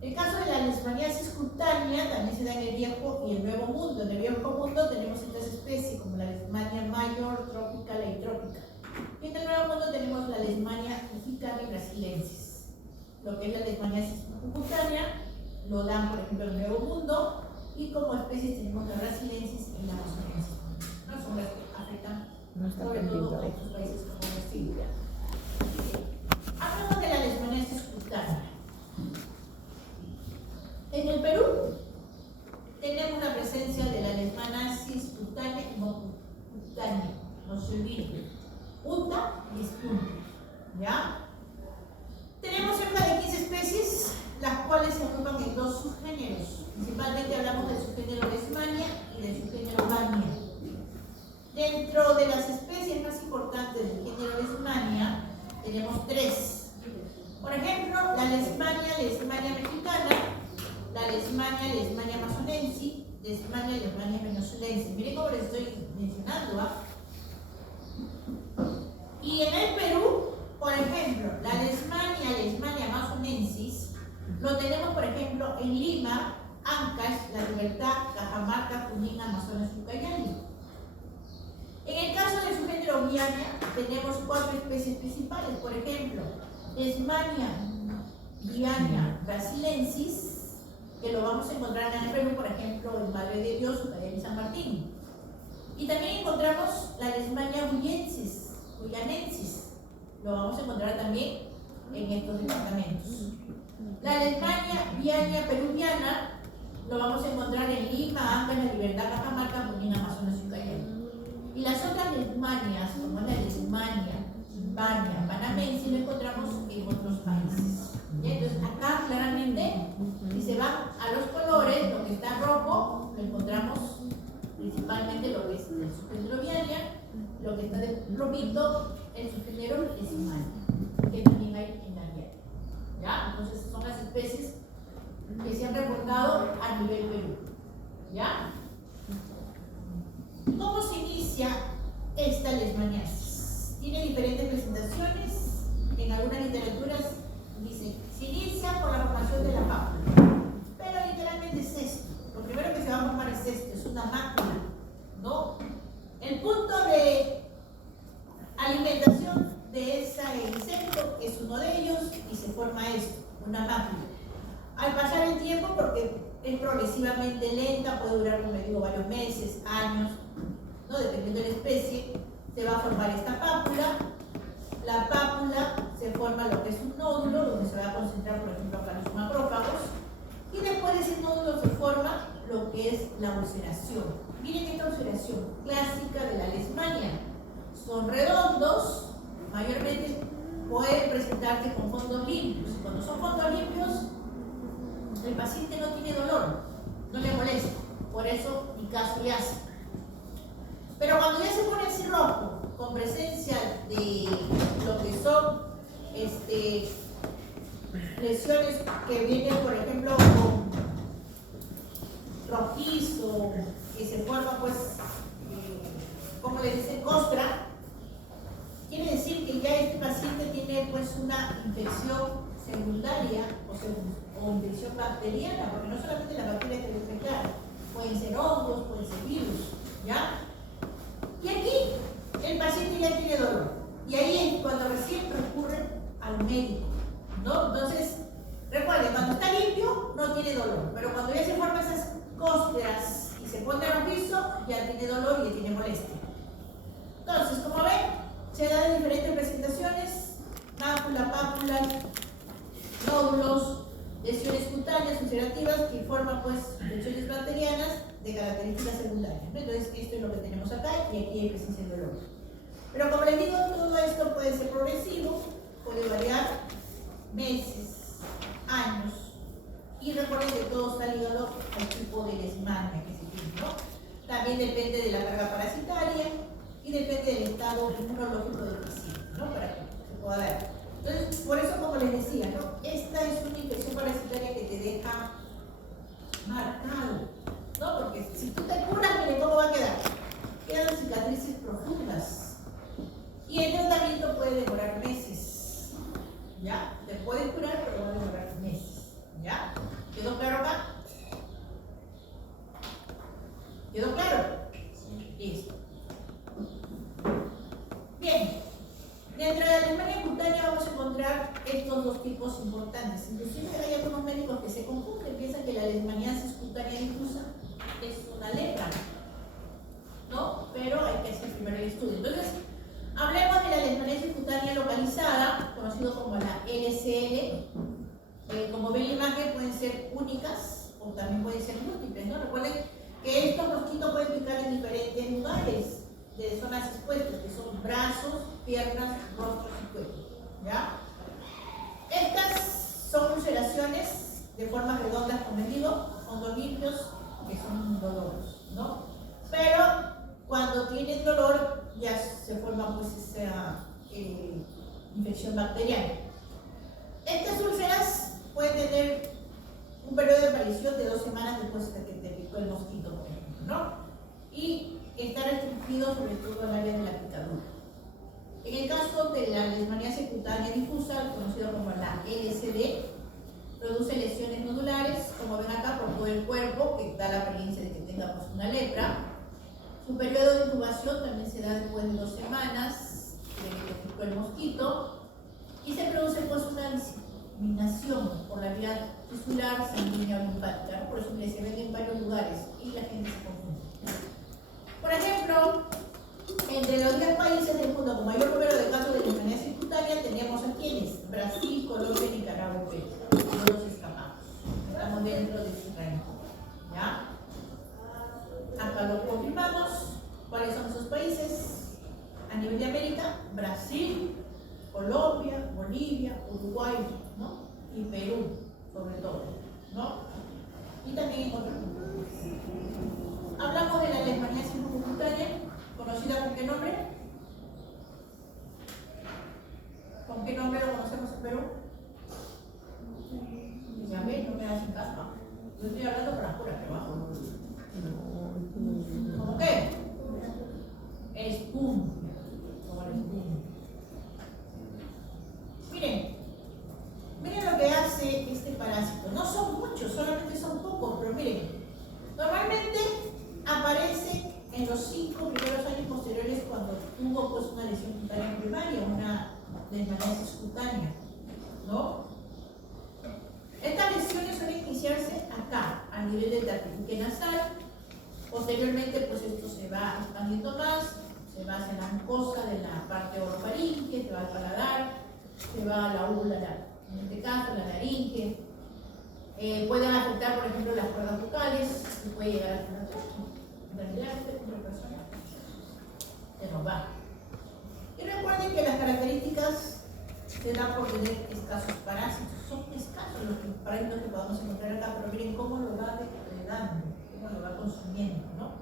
El caso de la leishmaniasis cutánea también se da en el viejo y el nuevo mundo. En el viejo mundo tenemos estas especies como la leishmania mayor, tropical e trópica. Y en el nuevo mundo tenemos la leishmania mexicana y brasilensis. Lo que es la leishmaniasis cutánea lo dan, por ejemplo, en el nuevo mundo, y como especies tenemos la brasilensis y la amazonensis. No son las que afectan sobre todo a estos países como Brasil. Hablamos de la leishmaniasis cutánea. En el Perú tenemos la presencia de la leishmaniasis cutánea, no se olviden. Punta y espunta, ¿ya? Tenemos cerca de 15 especies, las cuales se agrupan en 2 subgéneros. Principalmente hablamos del subgénero Leishmania y del subgénero Bania. Dentro de las especies más importantes del género Leishmania, tenemos 3. Por ejemplo, la leishmania mexicana, la leishmania amazonensis, leishmania venezuelensis. Miren cómo les estoy mencionando, ¿ah? Y en el Perú, por ejemplo, la leishmania amazonensis, lo tenemos, por ejemplo, en Lima, Ancash, La Libertad, Cajamarca, Junín, Amazonas y Ucayali. En el caso del subgénero Viana, tenemos 4 especies principales. Por ejemplo, Leishmania viana brasilensis, que lo vamos a encontrar en el Perú, por ejemplo, en Madre de Dios o en San Martín. Y también encontramos la Leishmania guyanensis, lo vamos a encontrar también en estos departamentos. La Leishmania viana peruviana lo vamos a encontrar en Lima, Ancash, La Libertad, Cajamarca, Junín, Amazonas y Ucayali. Y las otras leishmanias, como la Leishmania panamense, lo encontramos en otros países. ¿Ya? Entonces acá claramente, si se van a los colores, lo que está rojo, lo encontramos principalmente lo que es el subgénero viana, lo que está de rojito, el subgénero Leishmania, que también hay en la viana. ¿Ya? Entonces son las especies que se han reportado a nivel Perú. ¿Ya? ¿Cómo se inicia esta leishmaniasis? Tiene diferentes presentaciones. En algunas literaturas dice, se inicia por la formación de la mácula. Pero literalmente es esto. Lo primero que se va a formar es esto, es una mácula, ¿no? El punto de alimentación de ese insecto es uno de ellos y se forma esto, una mácula. Al pasar el tiempo, porque es progresivamente lenta, puede durar, como les digo, varios meses, años, ¿no? Dependiendo de la especie, se va a formar esta pápula. La pápula se forma lo que es un nódulo, donde se va a concentrar, por ejemplo, acá los macrófagos. Y después de ese nódulo se forma lo que es la ulceración. Miren esta ulceración clásica de la leishmania. Son redondos, mayormente pueden presentarse con fondos limpios. Y cuando son fondos limpios, el paciente no tiene dolor, no le molesta, por eso ni caso le hace. Pero cuando ya se pone así rojo, con presencia de lo que son lesiones que vienen, por ejemplo, con rojizo, que se forma, pues, como le dicen, costra, quiere decir que ya este paciente tiene, pues, una infección secundaria o infección bacteriana, porque no solamente la bacteria que debe infectar, pueden ser hongos, pueden ser virus, ¿ya? Y aquí el paciente ya tiene dolor, y ahí es cuando recién recurre al médico, ¿no? Entonces, recuerden, cuando está limpio no tiene dolor, pero cuando ya se forman esas costras y se pone rojizo, ya tiene dolor y ya tiene molestia. Entonces, como ven, se dan diferentes presentaciones: mácula, pápula, nódulos, lesiones cutáneas ulcerativas que forman, pues, infecciones bacterianas de características secundarias, ¿no? Entonces, esto es lo que tenemos acá y aquí hay presencia de dolor. Pero como les digo, todo esto puede ser progresivo, puede variar meses, años, y recuerden que todo está ligado al tipo de leishmania que se tiene, ¿no? También depende de la carga parasitaria y depende del estado inmunológico del paciente, ¿no? Para que se pueda dar. Entonces, por eso, como les decía, ¿no? Esta es una infección parasitaria que te deja marcado, ¿no? Porque si tú te curas, mire cómo va a quedar. Quedan cicatrices profundas. Y el tratamiento puede demorar meses, ¿ya? Te puedes curar, pero va a demorar meses, ¿ya? ¿Quedó claro acá? ¿Quedó claro? Listo. Bien. Dentro de la leishmania cutánea vamos a encontrar estos dos tipos importantes. Inclusive hay algunos médicos que se confunden, piensan que la leishmaniasis cutánea difusa es una lepra, ¿no? Pero hay que hacer primero el estudio. Entonces, hablemos de la leishmaniasis cutánea localizada, conocido como la LCL. Como ven en la imagen, pueden ser únicas o también pueden ser múltiples, ¿no? Recuerden que estos mosquitos pueden picar en diferentes lugares de zonas expuestas, que son brazos, piernas, rostros y cuello, ¿ya? Estas son ulceraciones de formas redondas, como les digo, fondos limpios, que son indoloros, ¿no? Pero cuando tienen dolor, ya se forma, pues, esa infección bacteriana. Estas úlceras pueden tener un periodo de aparición de 2 semanas después de que te picó el mosquito, por ejemplo, ¿no? Y está restringido sobre todo al área de la picadura. En el caso de la leishmaniasis cutánea difusa, conocida como la LCD, produce lesiones nodulares, como ven acá, por todo el cuerpo, que da la apariencia de que tenga, pues, una lepra. Su periodo de incubación también se da después de 2 semanas el mosquito, y se produce pues una diseminación por la vía tisular, sanguínea o linfática, ¿no? Por eso se vende en varios lugares y la gente se confunde. Por ejemplo, entre los 10 países del mundo con mayor número de casos de leishmaniasis cutánea tenemos a quienes: Brasil, Colombia, Nicaragua y Perú. No nos escapamos, estamos dentro de ese rango, ¿ya? Acá lo confirmamos. ¿Cuáles son esos países? A nivel de América: Brasil, Colombia, Bolivia, Uruguay, ¿no? Y Perú, sobre todo, ¿no? Y también en otros lugares. Hablamos de la leishmaniasis cutánea, conocida con qué nombre. ¿Con qué nombre lo conocemos en Perú? Ya ven, no me hacen caso. Yo estoy hablando por las puras que abajo. ¿Cómo qué? Espuma. Como la espuma. Miren lo que hace este parásito. No son muchos, solamente son pocos, pero miren. Normalmente aparece en los 5 primeros años posteriores cuando tuvo pues una lesión cutánea primaria, una leishmaniasis cutánea, ¿no? Estas lesiones suelen iniciarse acá, a nivel del tabique nasal. Posteriormente, pues esto se va expandiendo más, se va hacia la mucosa de la parte orofaringe, se va al paladar, se va a la úvula, en este caso la laringe. Pueden afectar, por ejemplo, las cuerdas vocales, se puede llegar a la tráquea. En realidad, una persona se nos va. Y recuerden que las características se dan por tener escasos parásitos. Son escasos los parásitos que podemos encontrar acá, pero miren cómo lo va depredando, cómo lo va consumiendo, ¿no?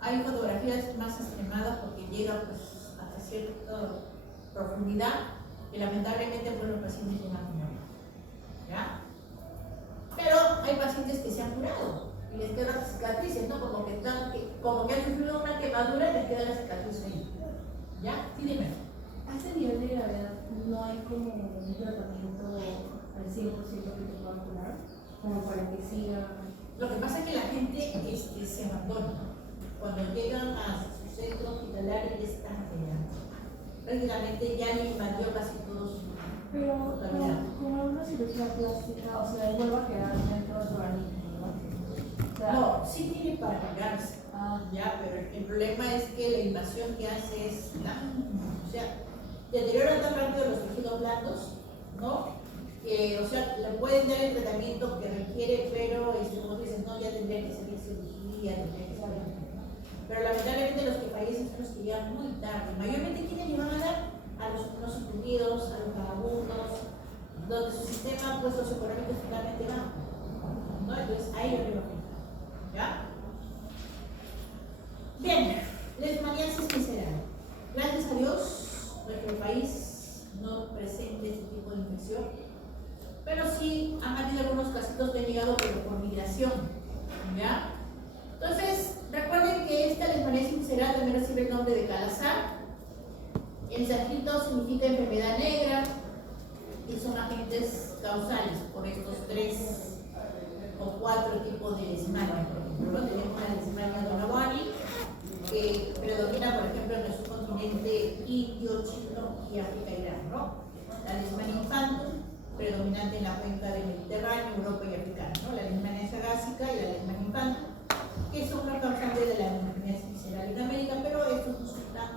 Hay fotografías más extremadas porque llega pues hasta cierta profundidad y lamentablemente pues los pacientes llegan a morir, ¿ya? Pero hay pacientes que se han curado y les quedan cicatrices, ¿no? Como que han sufrido una quemadura y les queda la cicatriz ahí, ¿ya? Sí, dime. A este nivel de gravedad no hay como un tratamiento al 100% que te pueda curar, como para que siga. Lo que pasa es que la gente se abandona. Cuando llegan a su centro hospitalario ya están llegando. Prácticamente ya le invadió casi todo su Pero totalidad. como una cirugía plástica, o sea, vuelve a quedar dentro de su organismo, ¿no? O sea, No, sí tiene para curarse, ah, ya, pero el problema es que la invasión que hace es o sea, deteriora tan rápido los tejidos blandos, ¿no? Que, o sea, le pueden dar el tratamiento que requiere, pero como tú dices, no, ya tendría que ser cirugía, tendría que ser, ¿no? Pero lamentablemente los que fallecen son los que llegan muy tarde. Mayormente, ¿quiénes le van a dar? A los no suprimidos, a los vagabundos, donde su sistema pues, socioeconómico es totalmente bajo, ¿no? Entonces, ahí lo veo. ¿Ya? Bien, leishmaniasis visceral. Gracias a Dios, nuestro país no presenta este tipo de infección, pero sí han habido algunos casitos que han llegado pero por migración, ¿ya? Entonces, recuerden que esta leishmaniasis visceral también recibe el nombre de calazar. El sánscrito significa enfermedad negra y son agentes causales por estos 3 o 4 tipos de leishmania. Por ejemplo, tenemos la leishmania donovani, que predomina, por ejemplo, en el subcontinente indio, chino y África e Irán, ¿no? La leishmania infantum, predominante en la cuenca del Mediterráneo, Europa y África, ¿no? La leishmania sagásica y la leishmania infantum, que son los causantes de la leishmaniasis visceral en América, pero estos no son tan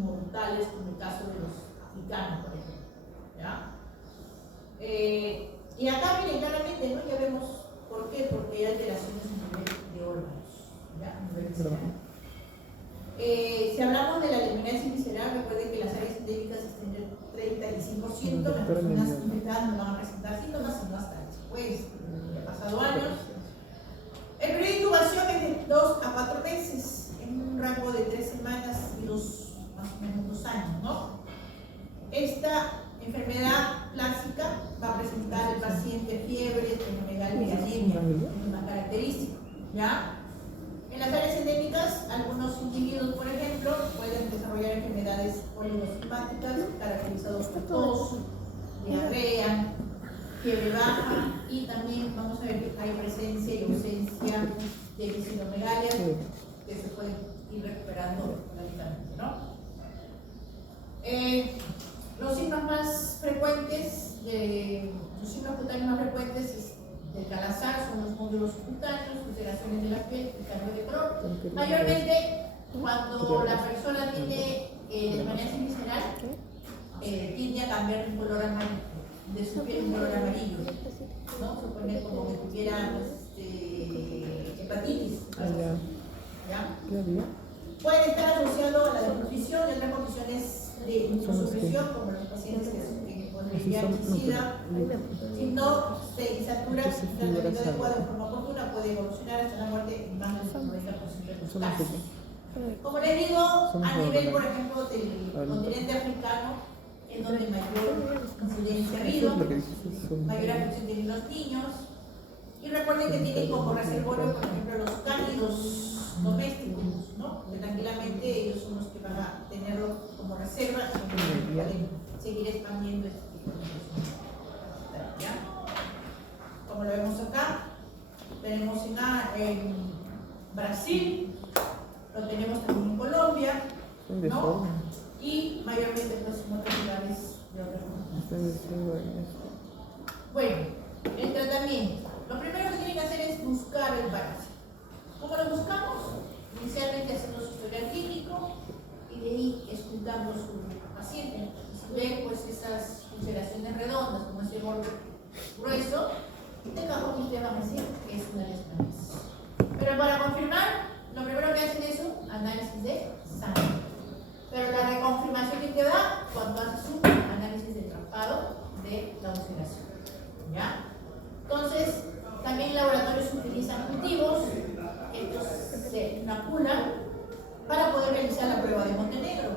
mortales como el caso de los africanos, por ejemplo, ¿ya? Y acá miren claramente, ¿no? Ya vemos por qué, porque hay alteraciones a nivel de órganos, ¿ya? A nivel visceral. Si hablamos de la leishmaniasis visceral, recuerden que las áreas endémicas están del 35%, las personas infectadas no van a presentar síntomas, sino hasta después de pasado años. El periodo de incubación es de 2 a 4 meses, en un rango de 3 semanas y más o menos 2 años, ¿no? Esta enfermedad clásica va a presentar el paciente fiebre, pneumomegalia y anemia, es una característica, ¿ya? En las áreas endémicas, algunos individuos, por ejemplo, pueden desarrollar enfermedades polineuropáticas caracterizadas por tos, diarrea, fiebre baja y también vamos a ver que hay presencia y ausencia de epicenomegalia que se pueden ir recuperando lentamente, ¿no? nódulos cutáneos, ulceraciones de la piel, cambio de color. Mayormente, cuando la persona tiene desmanencia visceral, tiende a cambiar un color amarillo, de su piel un color amarillo, ¿no? Supone como que tuviera hepatitis. ¿Ya? Puede estar asociado a la desnutrición y otras condiciones de inmunosupresión, como los pacientes que podrían SIDA. Si no se insatura el tratamiento adecuado de forma oportuna, puede evolucionar hasta la muerte en más del 90% de los casos. Como les digo, a nivel, por ejemplo, del continente africano, es donde mayor incidencia ha habido, mayor afección tienen los niños. Y recuerden que tienen como reservorio, por ejemplo, los cánidos domésticos, ¿no? Que tranquilamente ellos son los que van a tenerlo como reserva y pueden seguir expandiendo este tipo de cosas. ¿Ya? Como lo vemos acá, tenemos en Brasil, lo tenemos también en Colombia, ¿no? Y mayormente pues, en otros lugares de otras comunidades. Bueno, el tratamiento. Lo primero que tienen que hacer es buscar el parásito. ¿Cómo lo buscamos? Inicialmente hacemos su historial clínico y de ahí escultamos su paciente. Si ven pues esas ulceraciones redondas, como ese borde grueso, de cajón que ustedes van a decir que es una leishmaniasis. Pero para confirmar, lo primero que hacen es un análisis de sangre. Pero la reconfirmación que te da cuando haces un análisis de traspado de la ulceración. ¿Ya? Entonces, también en laboratorios se utilizan cultivos, estos se inoculan para poder realizar la prueba de Montenegro.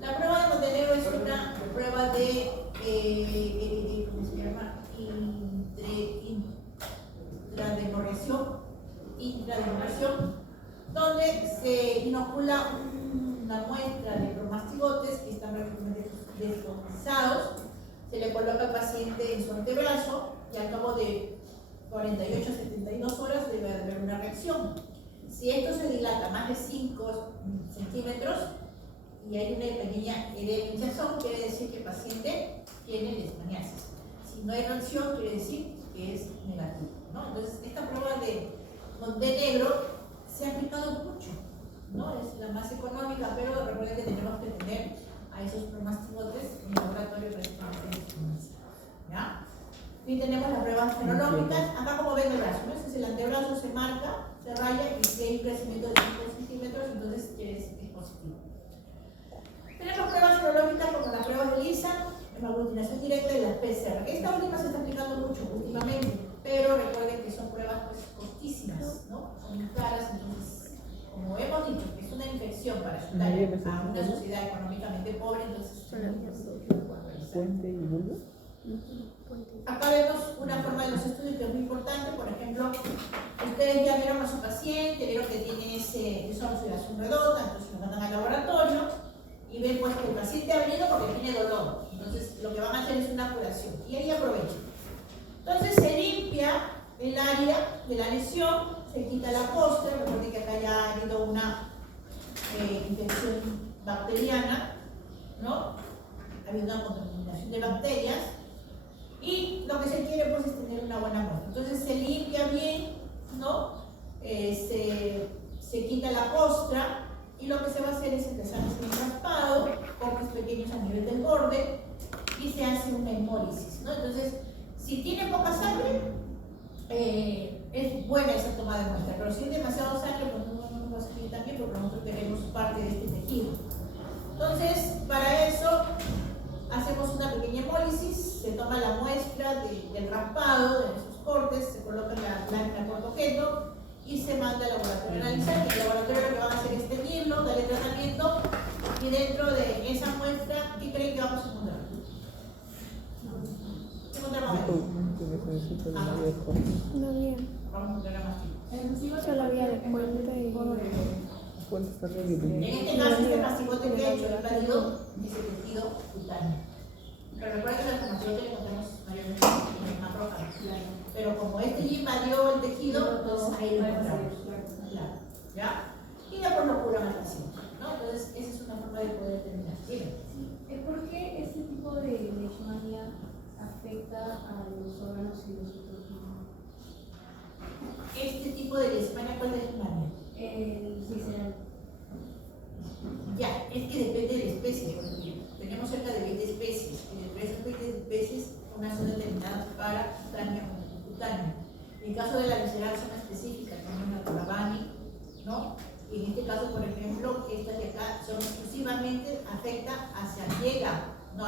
La prueba de Montenegro es una prueba de, ¿cómo se llama? Intradenoración, donde se inocula una muestra de promastigotes que están perfectamente desfosilizados, se le coloca al paciente en su antebrazo y al cabo de 48 a 72 horas debe haber una reacción. Si esto se dilata más de 5 centímetros y hay una pequeña herida de hinchazón, quiere decir que el paciente tiene leishmaniasis. Si no hay reacción, quiere decir que es negativo, ¿no? Entonces, esta prueba de Montenegro se ha aplicado mucho, ¿no? Es la más económica, pero recuerden que tenemos que tener a esos promastigotes en el laboratorio precisamente. ¿Ya? Y tenemos las pruebas serológicas. Acá como ven el brazo, ¿no? Ese es el antebrazo, se marca, se raya y si hay un crecimiento de 5 centímetros, entonces quiere decir que es positivo. Tenemos pruebas serológicas como las pruebas de ELISA, aglutinación directa y las PCR. Esta última se está aplicando mucho últimamente, pero recuerden que son pruebas pues, costísimas, ¿no? Son muy caras, entonces, como hemos dicho, que es una infección para ayudar a una sociedad económicamente pobre, entonces... ¿Puente y vulva? Acá vemos una forma de los estudios que es muy importante. Por ejemplo, ustedes ya vieron a su paciente, vieron que tiene esa ulceración redonda, entonces lo mandan al laboratorio y ven pues que el paciente ha venido porque tiene dolor. Entonces lo que van a hacer es una curación y ahí aprovechan. Entonces se limpia el área de la lesión, se quita la costra. Recuerden que acá ya ha habido una infección bacteriana, ¿no? Ha habido una contaminación de bacterias. Y lo que se quiere pues es tener una buena muestra. Entonces se limpia bien, ¿no? Se quita la costra y lo que se va a hacer es empezar a hacer un raspado, cortes pequeños a nivel del borde y se hace una hemólisis, ¿no? Entonces, si tiene poca sangre, es buena esa toma de muestra, pero si es demasiado sangre, pues no nos va a servir también porque nosotros queremos parte de este tejido. Entonces, para eso hacemos una pequeña hemólisis, se toma la muestra del raspado, de esos cortes, se coloca en la lámina portoqueto y se manda al laboratorio a analizar. Y el laboratorio lo que van a hacer es teñirlo, darle tratamiento y dentro de esa muestra, ¿qué creen que vamos a encontrar? ¿Qué encontramos ahí? No había. Vamos a encontrar más. Solo había de puente y... ¿Cuánto está En este caso, este mastigote que he hecho, el válido, es el tejido cutáneo. Pero recuerden que el mastigote le encontramos mayormente en el macrófago. Pero como este ya invadió el tejido, entonces ahí lo encontramos. Claro. ¿Ya? Y después lo curan al paciente, ¿no? Entonces, esa es una forma de poder terminar. ¿Por qué este tipo de leishmania afecta a los órganos y los otros?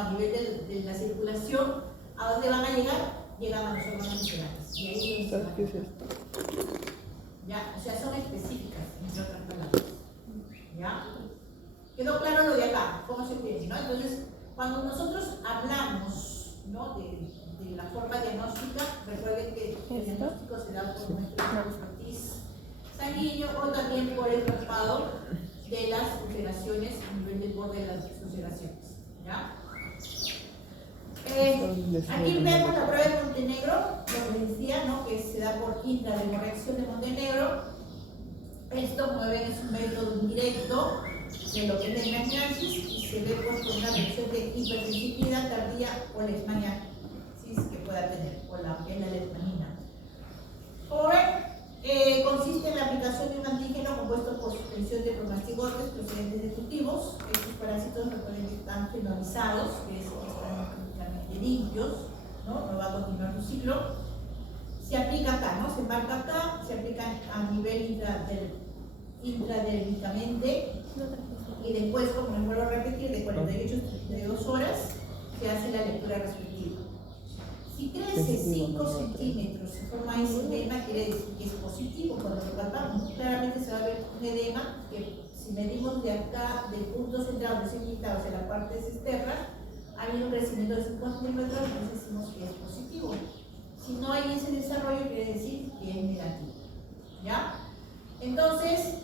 a nivel de la circulación, ¿a dónde van a llegar? Llegan a los órganos viscerales. Y ahí es donde se ¿Qué van es a esto? ¿ya? O sea, son específicas, entre otras palabras. ¿Ya? ¿Quedó claro lo de acá? ¿Cómo se entiende? ¿No? Entonces, cuando nosotros hablamos, ¿no?, de la forma diagnóstica, recuerden que el diagnóstico se da por nuestro matriz sanguíneo o también por el raspado de las ulceraciones a nivel del borde de las ulceraciones. ¿Ya? Aquí vemos la prueba de Montenegro, lo que decía, ¿no?, que se da por intradermoreacción de Montenegro. Esto, como ven, es un método indirecto de lo que es la imagiasis y se ve pues, con una reacción de hipersensibilidad tardía o leishmaniasis que pueda tener, o la que es la leishmanina. Como ven, consiste en la aplicación de un antígeno compuesto por suspensión de promastigotes procedentes de cultivos. Estos parásitos recuerden que están fenolizados, que es que están químicamente limpios, ¿no? No va a continuar su ciclo. Se aplica acá, ¿no? Se marca acá, se aplica a nivel intradérmicamente y después, como les vuelvo a repetir, de 48 a 32 horas se hace la lectura respectiva. Si crece 5 centímetros se forma ese edema, quiere decir que es positivo. Cuando lo palpamos, claramente se va a ver un edema que, si medimos de acá, del punto central donde se inyecta hacia la parte externa, ha habido un crecimiento de 5 centímetros, entonces decimos que es positivo. Si no hay ese desarrollo, quiere decir que es negativo. ¿Ya? Entonces,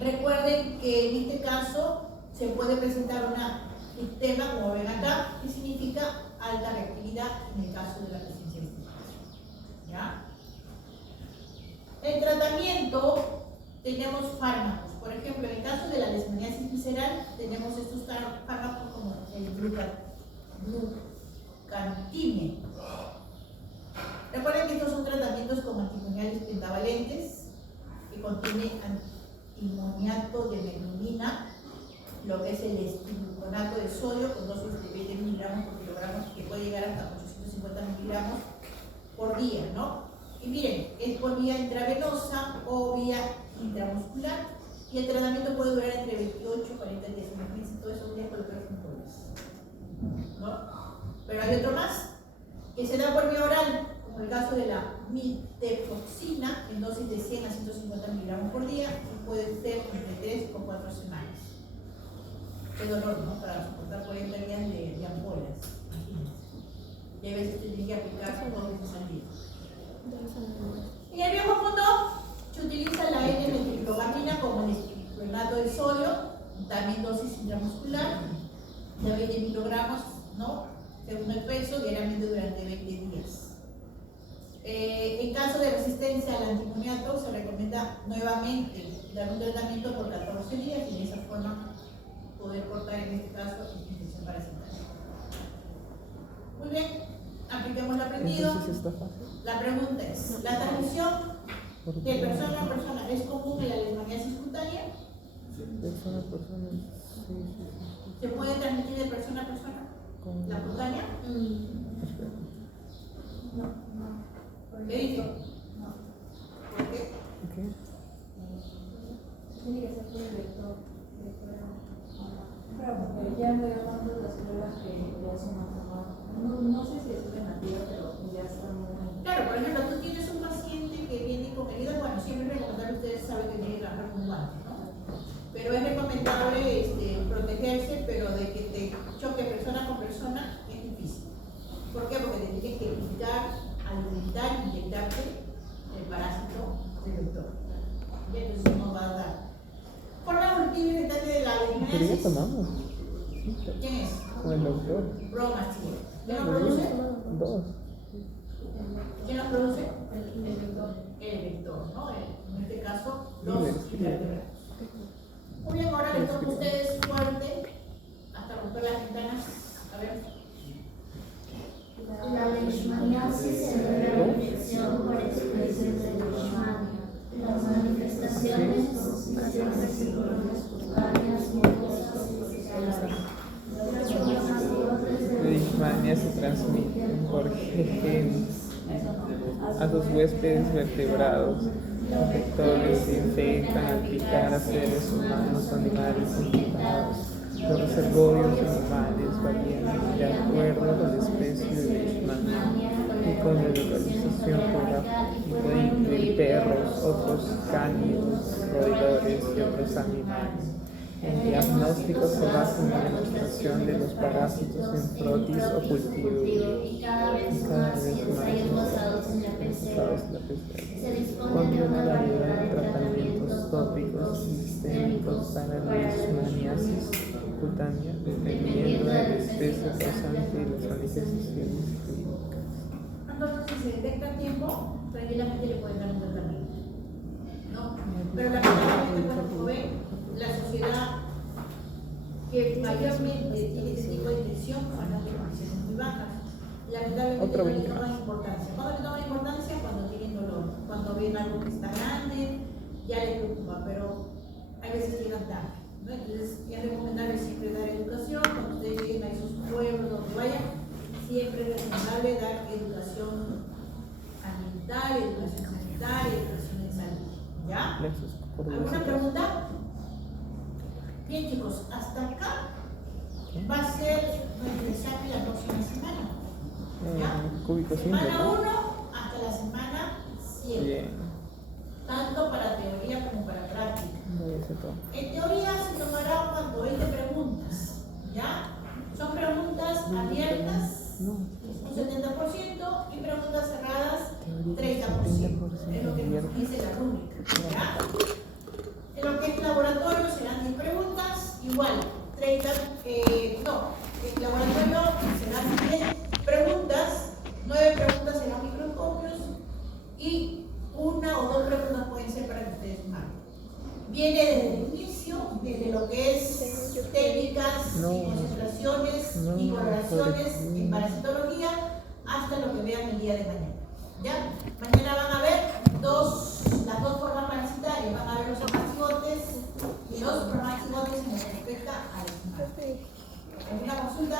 recuerden que en este caso se puede presentar un tema, como ven acá, que significa alta reactividad en el caso de la presencia de este caso. ¿Ya? El tratamiento, tenemos fármacos. Por ejemplo, en el caso de la leishmaniasis visceral, tenemos estos fármacos como el glucantimine. Recuerden que estos son tratamientos con antimoniales pentavalentes que contienen antimoniato de meglumina, lo que es el estilgluconato de sodio con dosis de 20 miligramos por kilogramo, que puede llegar hasta 850 miligramos por día, ¿no? Y miren, es por vía intravenosa o vía intramuscular y el tratamiento puede durar entre 28 y 40 días. Imagínense todo eso un día colocar 5 horas, ¿no? Pero hay otro más que se da por vía oral, como el caso de la mifeproxina en dosis de 100 a 150 miligramos por día y puede ser entre 3 o 4 semanas. Qué dolor, ¿no? Para soportar 40 días de ampollas, imagínense. Y a veces tienen que aplicar 2 veces al día. En el viejo mundo se utiliza la N-metilflogamina como el clonato de sodio, también dosis intramuscular, de 20 miligramos, ¿no?, según el peso, diariamente durante 20 días. En caso de resistencia al antimoniato, se recomienda nuevamente dar un tratamiento por 14 días y de esa forma poder cortar, en este caso, la infección parasitaria. Muy bien, apliquemos lo aprendido. Entonces está fácil. La pregunta es, ¿la transmisión de persona a persona es común en la leishmaniasis cutánea? Persona a persona. Sí. ¿Se puede transmitir de persona a persona ¿Cómo? la cutánea? Espera. No. ¿Qué dice? No. ¿Por qué? ¿Qué? Tiene que ser por el vector. Claro, porque ya voy hablando de las células que ya son más. No sé si es alternativa, pero ya están muy. Claro, por ejemplo, tú tienes un paciente que viene con heridas, bueno, siempre es recomendable, ustedes saben que tiene que trabajar con guantes, ¿no? Pero es recomendable protegerse, pero de que te choque persona con persona es difícil. ¿Por qué? Porque te tienes que inyectarte el parásito del vector. Y entonces no va a dar. Forma multiviral de la Pero ya leishmaniasis. tomamos. ¿Quién es? Con el doctor. Bromastil. ¿Quién lo Pero ya produce? tomamos 2. ¿Quién lo produce? El vector. El vector, ¿no? En este caso, Mira, los mira. invertebrados. Muy bien, ahora les toca a ustedes fuerte hasta romper las ventanas. A ver. La leishmaniasis es una infección por expresión de leishmania. Las manifestaciones consisten en síndromes cutáneas, mucosas y faciales. Los cromosomas de Leishmania se transmiten por genes a sus huéspedes vertebrados. Los vectores se infectan al picar a seres humanos o animales infectados. Los reservorios animales varían de acuerdo con la especie de leishmania y con la localización geográfica y pueden incluir perros, otros cánidos, roedores y otros animales. El diagnóstico se basa en la demostración de los parásitos en frotis o cultivo y cada vez más ensayos basados en la PCR. Se dispone Con de una una variedad de tratamientos tópicos y sistémicos para la leishmaniasis cutánea, dependiendo de la especie causante y las manifestaciones clínicas. Entonces, si se detecta a tiempo, tranquilamente le pueden dar un tratamiento, ¿no? Pero lamentablemente, como ven, la sociedad que mayormente tiene este tipo de infección son las condiciones muy bajas. Lamentablemente Otro no le 20 toman más. importancia. ¿Cuándo le toman importancia? Cuando tienen dolor, cuando ven algo que está grande, ya les preocupa, pero hay veces llegan tarde, ¿no? Entonces es recomendable siempre dar educación. Cuando ustedes lleguen a esos pueblos donde vayan, siempre es recomendable dar educación ambiental, educación sanitaria, educación en salud. ¿Ya? ¿Alguna pregunta? Bien, chicos, hasta acá va a ser nuestro examen la próxima semana. ¿Ya? Cúbico simple, Semana ¿no? 1 hasta la semana 7. Bien, Tanto para teoría como para práctica. voy a hacer todo. En teoría se tomará cuando 20 preguntas. ¿Ya? Son preguntas abiertas, un 70%, y preguntas cerradas, 30%. Es lo que nos dice la rúbrica. ¿Ya? En lo que es laboratorio serán 10 preguntas, igual, 30, en laboratorio serán 10 preguntas, 9 preguntas serán microscopios y 1 o 2 preguntas pueden ser para que ustedes marquen. Viene desde el inicio, desde lo que es técnicas y concentraciones y valoraciones en parasitología hasta lo que vean el día de mañana. ¿Ya? Mañana van a ver las dos formas parasitarias, van a ver los promatigotes y los promatigotes en lo que respecta a la ¿Alguna consulta?